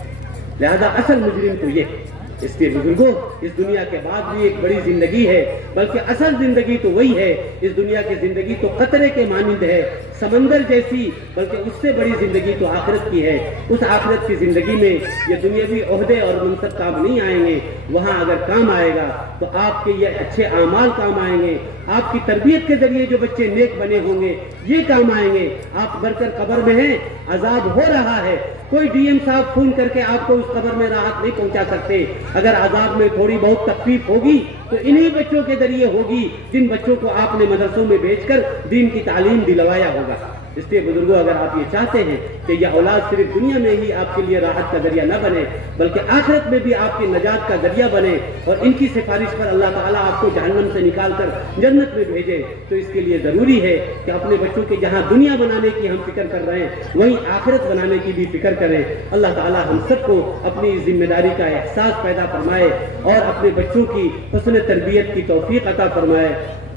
لہذا اصل مجرم تو یہ۔ اس لیے بزرگوں، اس دنیا کے بعد بھی ایک بڑی زندگی ہے، بلکہ اصل زندگی تو وہی ہے۔ اس دنیا کی زندگی تو قطرے کے مانند ہے، سمندر جیسی، بلکہ اس سے بڑی زندگی تو آخرت کی ہے۔ اس آخرت کی زندگی میں یہ دنیاوی عہدے اور منصب کام نہیں آئیں گے، وہاں اگر کام آئے گا تو آپ کے یہ اچھے اعمال کام آئیں گے، آپ کی تربیت کے ذریعے جو بچے نیک بنے ہوں گے یہ کام آئیں گے۔ آپ مر کر قبر میں ہیں، عذاب ہو رہا ہے، کوئی ڈی ایم صاحب فون کر کے آپ کو اس قبر میں راحت نہیں پہنچا سکتے۔ اگر عذاب میں تھوڑی بہت تخفیف ہوگی تو انہی بچوں کے ذریعے ہوگی جن بچوں کو آپ نے مدرسوں میں بھیج کر دین کی تعلیم دلوایا ہوگا۔ اس لیے بزرگوں، اگر آپ یہ چاہتے ہیں کہ یہ اولاد صرف دنیا میں ہی آپ کے لیے راحت کا ذریعہ نہ بنے بلکہ آخرت میں بھی آپ کی نجات کا ذریعہ بنے اور ان کی سفارش پر اللہ تعالیٰ آپ کو جہنم سے نکال کر جنت میں بھیجے، تو اس کے لیے ضروری ہے کہ اپنے بچوں کے جہاں دنیا بنانے کی ہم فکر کر رہے ہیں وہیں آخرت بنانے کی بھی فکر کریں۔ اللہ تعالیٰ ہم سب کو اپنی ذمہ داری کا احساس پیدا فرمائے اور اپنے بچوں کی حسن تربیت کی توفیق عطا فرمائے،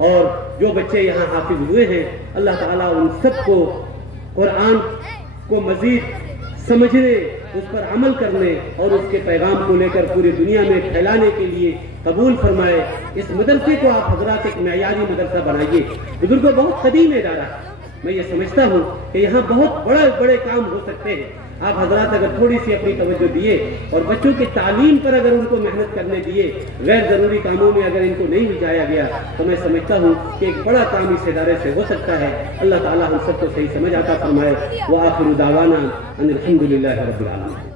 اور جو بچے یہاں حافظ ہوئے ہیں اللہ تعالیٰ ان سب کو قرآن کو مزید سمجھنے، اس پر عمل کرنے اور اس کے پیغام کو لے کر پوری دنیا میں پھیلانے کے لیے قبول فرمائے۔ اس مدرسے کو آپ حضرات ایک معیاری مدرسہ بنائیے۔ بزرگوں، بہت قدیم ادارہ ہے، میں یہ سمجھتا ہوں کہ یہاں بہت بڑے کام ہو سکتے ہیں۔ آپ حضرات اگر تھوڑی سی اپنی توجہ دیے اور بچوں کی تعلیم پر اگر ان کو محنت کرنے دیے، غیر ضروری کاموں میں اگر ان کو نہیں بھجایا گیا، تو میں سمجھتا ہوں کہ ایک بڑا کام اس ادارے سے ہو سکتا ہے۔ اللہ تعالیٰ ہم سب کو صحیح سمجھ عطا فرمائے۔ وآخر دعوانا ان الحمد للہ رب العالمین۔